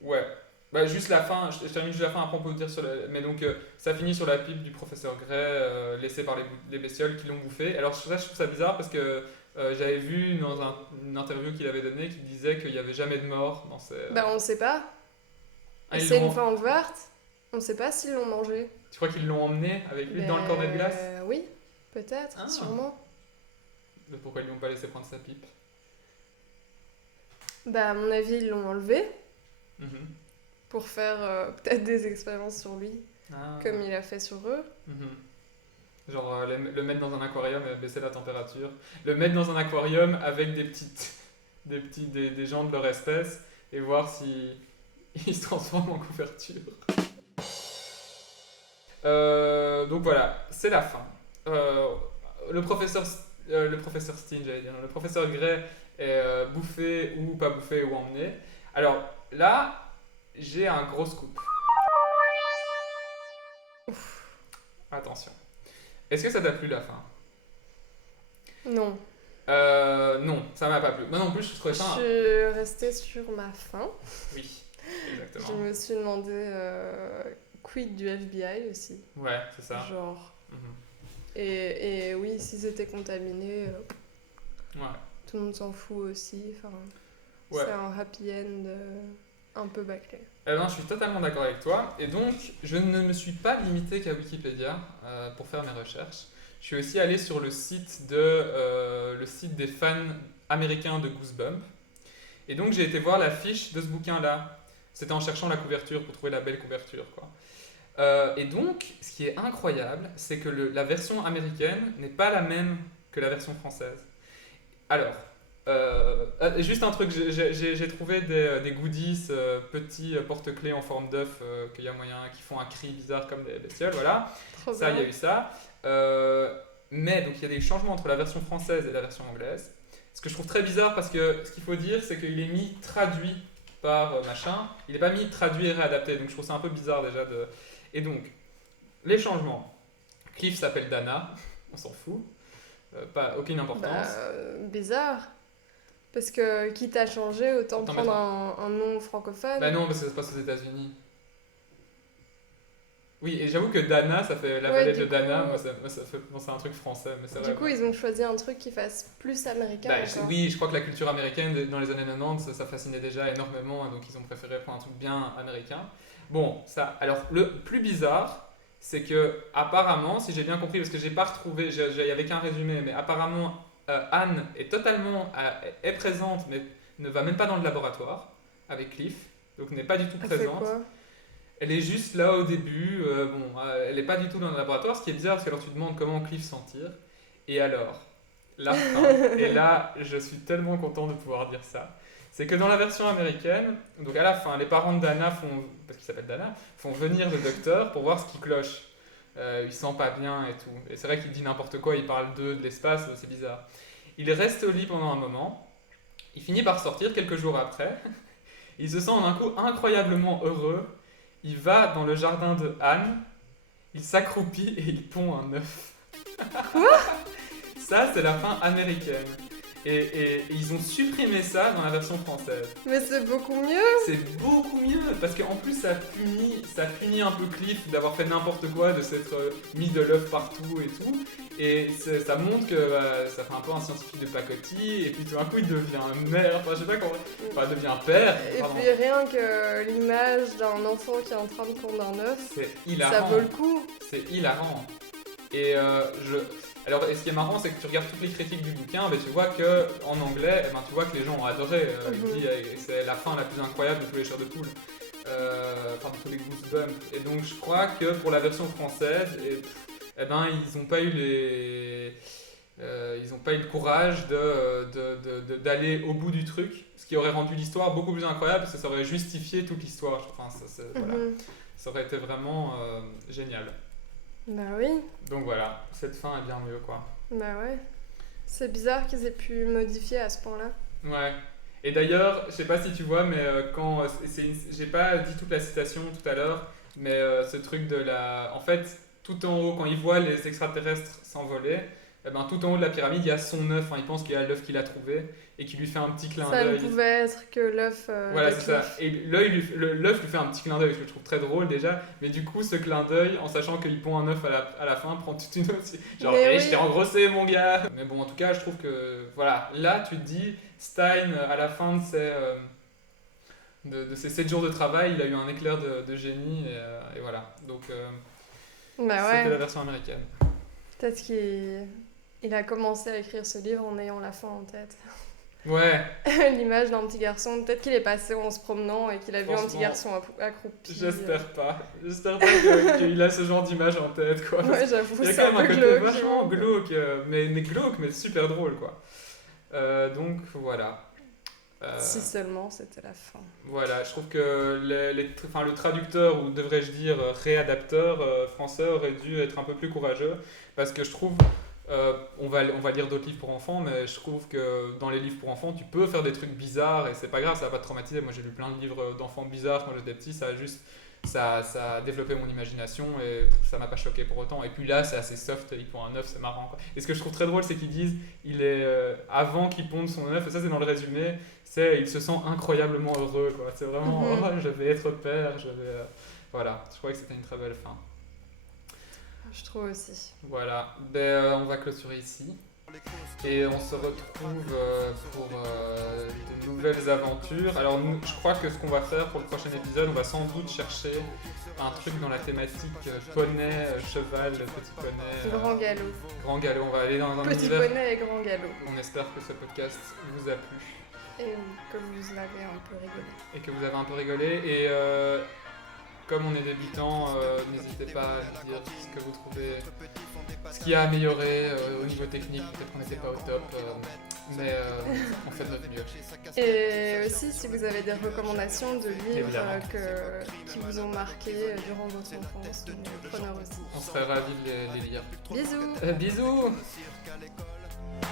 Ouais. Bah juste la fin, je termine juste la fin, après on peut dire sur mais donc ça finit sur la pipe du professeur Gray laissée par les bestioles qui l'ont bouffé. Alors je trouve ça bizarre parce que j'avais vu dans une interview qu'il avait donnée qu'il disait qu'il n'y avait jamais de mort dans ces... Bah on sait pas. C'est une forme ouverte. On sait pas s'ils l'ont mangé. Tu crois qu'ils l'ont emmené avec lui dans le cornet de glace? Oui, peut-être, sûrement. Mais pourquoi ils lui ont pas laissé prendre sa pipe? Bah à mon avis ils l'ont enlevé. Pour faire peut-être des expériences sur lui, comme il a fait sur eux. Genre le mettre dans un aquarium et baisser la température. Le mettre dans un aquarium avec des gens de leur espèce et voir si ils se transforment en couverture. Donc voilà, c'est la fin. Le professeur Steen, j'allais dire, le professeur Gray est bouffé ou pas bouffé ou emmené. Alors là, j'ai un gros scoop. Attention. Est-ce que ça t'a plu la fin? Non. Non, ça m'a pas plu. Moi non plus, je trouvais ça... Je suis restée sur ma faim. Oui, exactement. Je me suis demandé quid du FBI aussi. Ouais, c'est ça. Genre. Et oui, s'ils étaient contaminés, tout le monde s'en fout aussi. C'est un happy end un peu bâclé. Non, je suis totalement d'accord avec toi. Et donc, je ne me suis pas limité qu'à Wikipédia pour faire mes recherches. Je suis aussi allé sur le site des fans américains de Goosebumps. Et donc, j'ai été voir la fiche de ce bouquin-là. C'était en cherchant la couverture pour trouver la belle couverture, quoi. Et donc, ce qui est incroyable, c'est que la version américaine n'est pas la même que la version française. Alors, juste un truc, j'ai trouvé des goodies, petits porte-clés en forme d'œuf qu'il y a moyen, qui font un cri bizarre comme des bestioles, voilà. Trop ça, bien. il y a eu ça. Mais donc il y a des changements entre la version française et la version anglaise. Ce que je trouve très bizarre parce que ce qu'il faut dire, c'est qu'il est mis traduit par machin. Il n'est pas mis traduit et réadapté, donc je trouve ça un peu bizarre déjà de... Et donc, les changements. Cliff s'appelle Dana, on s'en fout. Aucune importance. Bizarre. Parce que quitte à changer, autant prendre un nom francophone. Bah non, parce que ça se passe aux États-Unis. Oui, et j'avoue que Dana, ça fait la vedette de Dana, moi ça fait penser à un truc français. Mais c'est du coup, ils ont choisi un truc qui fasse plus américain. Oui, je crois que la culture américaine dans les années 90, ça fascinait déjà énormément, donc ils ont préféré prendre un truc bien américain. Bon, ça. Alors, le plus bizarre, c'est que apparemment, si j'ai bien compris, parce que j'ai pas retrouvé, il y avait qu'un résumé, mais apparemment Anne est totalement est présente, mais ne va même pas dans le laboratoire avec Cliff, donc n'est pas du tout présente. Elle fait quoi ? Elle est juste là au début, elle n'est pas du tout dans le laboratoire, ce qui est bizarre parce que alors tu te demandes comment Cliff s'en tire. Et alors, la fin, et là je suis tellement content de pouvoir dire ça, c'est que dans la version américaine, donc à la fin, les parents de Dana parce qu'il s'appelle Dana, font venir le docteur pour voir ce qui cloche. Il sent pas bien et tout. Et c'est vrai qu'il dit n'importe quoi, il parle de l'espace, c'est bizarre. Il reste au lit pendant un moment, il finit par sortir quelques jours après, il se sent d'un coup incroyablement heureux, il va dans le jardin de Anne, il s'accroupit et il pond un œuf. Quoi ? Ça, c'est la fin américaine. Et ils ont supprimé ça dans la version française. Mais c'est beaucoup mieux. C'est beaucoup mieux, parce qu'en plus ça punit un peu Cliff d'avoir fait n'importe quoi, de s'être mis de l'œuf partout et tout. Et ça montre que ça fait un peu un scientifique de pacotille, et puis tout d'un coup il devient mère, enfin je sais pas comment, enfin il devient père. Et puis rien que l'image d'un enfant qui est en train de pondre un œuf, c'est hilarant. Ça vaut le coup. C'est hilarant. Et alors, ce qui est marrant, c'est que tu regardes toutes les critiques du bouquin, tu vois qu'en anglais, tu vois que les gens ont adoré. Il dit c'est la fin la plus incroyable de tous les chairs de poule, enfin de tous les goosebumps. Et donc, je crois que pour la version française, ils n'ont pas eu le courage d'aller au bout du truc, ce qui aurait rendu l'histoire beaucoup plus incroyable, parce que ça aurait justifié toute l'histoire. Enfin, voilà. Ça aurait été vraiment génial. Bah oui. Donc voilà, cette fin est bien mieux, quoi. Bah ouais. C'est bizarre qu'ils aient pu modifier à ce point-là. Ouais. Et d'ailleurs, je sais pas si tu vois, mais j'ai pas dit toute la citation tout à l'heure, mais ce truc de la... En fait, tout en haut, quand il voit les extraterrestres s'envoler, tout en haut de la pyramide, il y a son œuf. Il pense qu'il y a l'œuf qu'il a trouvé et qui lui fait un petit clin d'œil. Ça ne pouvait être que l'œuf. Voilà, c'est ça. Et l'œuf lui fait un petit clin d'œil, ce que je trouve très drôle déjà. Mais du coup, ce clin d'œil, en sachant qu'il pond un œuf à la fin, prend toute une autre. Genre, oui. Je t'ai engrossé, mon gars. Mais bon, en tout cas, je trouve que. Voilà, là, tu te dis, Stein, à la fin de ses 7 jours de travail, il a eu un éclair de génie. Et voilà. Donc, c'était la version américaine. Peut-être qu'il a commencé à écrire ce livre en ayant la fin en tête. Ouais. L'image d'un petit garçon. Peut-être qu'il est passé en se promenant et qu'il a vu un petit garçon accroupi. J'espère pas. J'espère pas qu'il a ce genre d'image en tête, quoi. Ouais, j'avoue, c'est un côté vachement glauque, mais glauque, mais super drôle, quoi. Donc, voilà. Si seulement c'était la fin. Voilà, je trouve que le traducteur, ou devrais-je dire réadapteur français, aurait dû être un peu plus courageux, parce que je trouve, on va lire d'autres livres pour enfants, mais je trouve que dans les livres pour enfants, tu peux faire des trucs bizarres, et c'est pas grave, ça va pas te traumatiser. Moi j'ai lu plein de livres d'enfants bizarres quand j'étais petit, ça a développé mon imagination, et ça m'a pas choqué pour autant. Et puis là, c'est assez soft, il pond un œuf, c'est marrant, quoi. Et ce que je trouve très drôle, c'est qu'ils disent, avant qu'il ponde son œuf, et ça c'est dans le résumé, il se sent incroyablement heureux, quoi. C'est vraiment, je vais être père, voilà, je crois que c'était une très belle fin. Je trouve aussi. Voilà, on va clôturer ici. Et on se retrouve pour de nouvelles aventures. Alors je crois que ce qu'on va faire pour le prochain épisode, on va sans doute chercher un truc dans la thématique poney, cheval, petit poney. Grand galop. Grand galop, on va aller dans un petit univers. Petit poney et grand galop. On espère que ce podcast vous a plu. Et que vous avez un peu rigolé. Et que vous avez un peu rigolé. Et comme on est débutant, n'hésitez pas à nous dire ce que vous trouvez, ce qui a amélioré au niveau technique. Peut-être qu'on n'était pas au top, mais on fait de notre mieux. Et aussi, si vous avez des recommandations de livres qui vous ont marqué durant votre enfance, on est preneurs aussi. On serait ravis de les lire. Bisous. Bisous.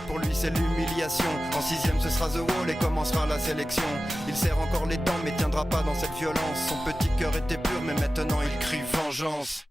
Pour lui c'est l'humiliation. En 6ème ce sera The Wall et commencera la sélection. Il serre encore les dents mais tiendra pas dans cette violence. Son petit cœur était pur mais maintenant il crie vengeance.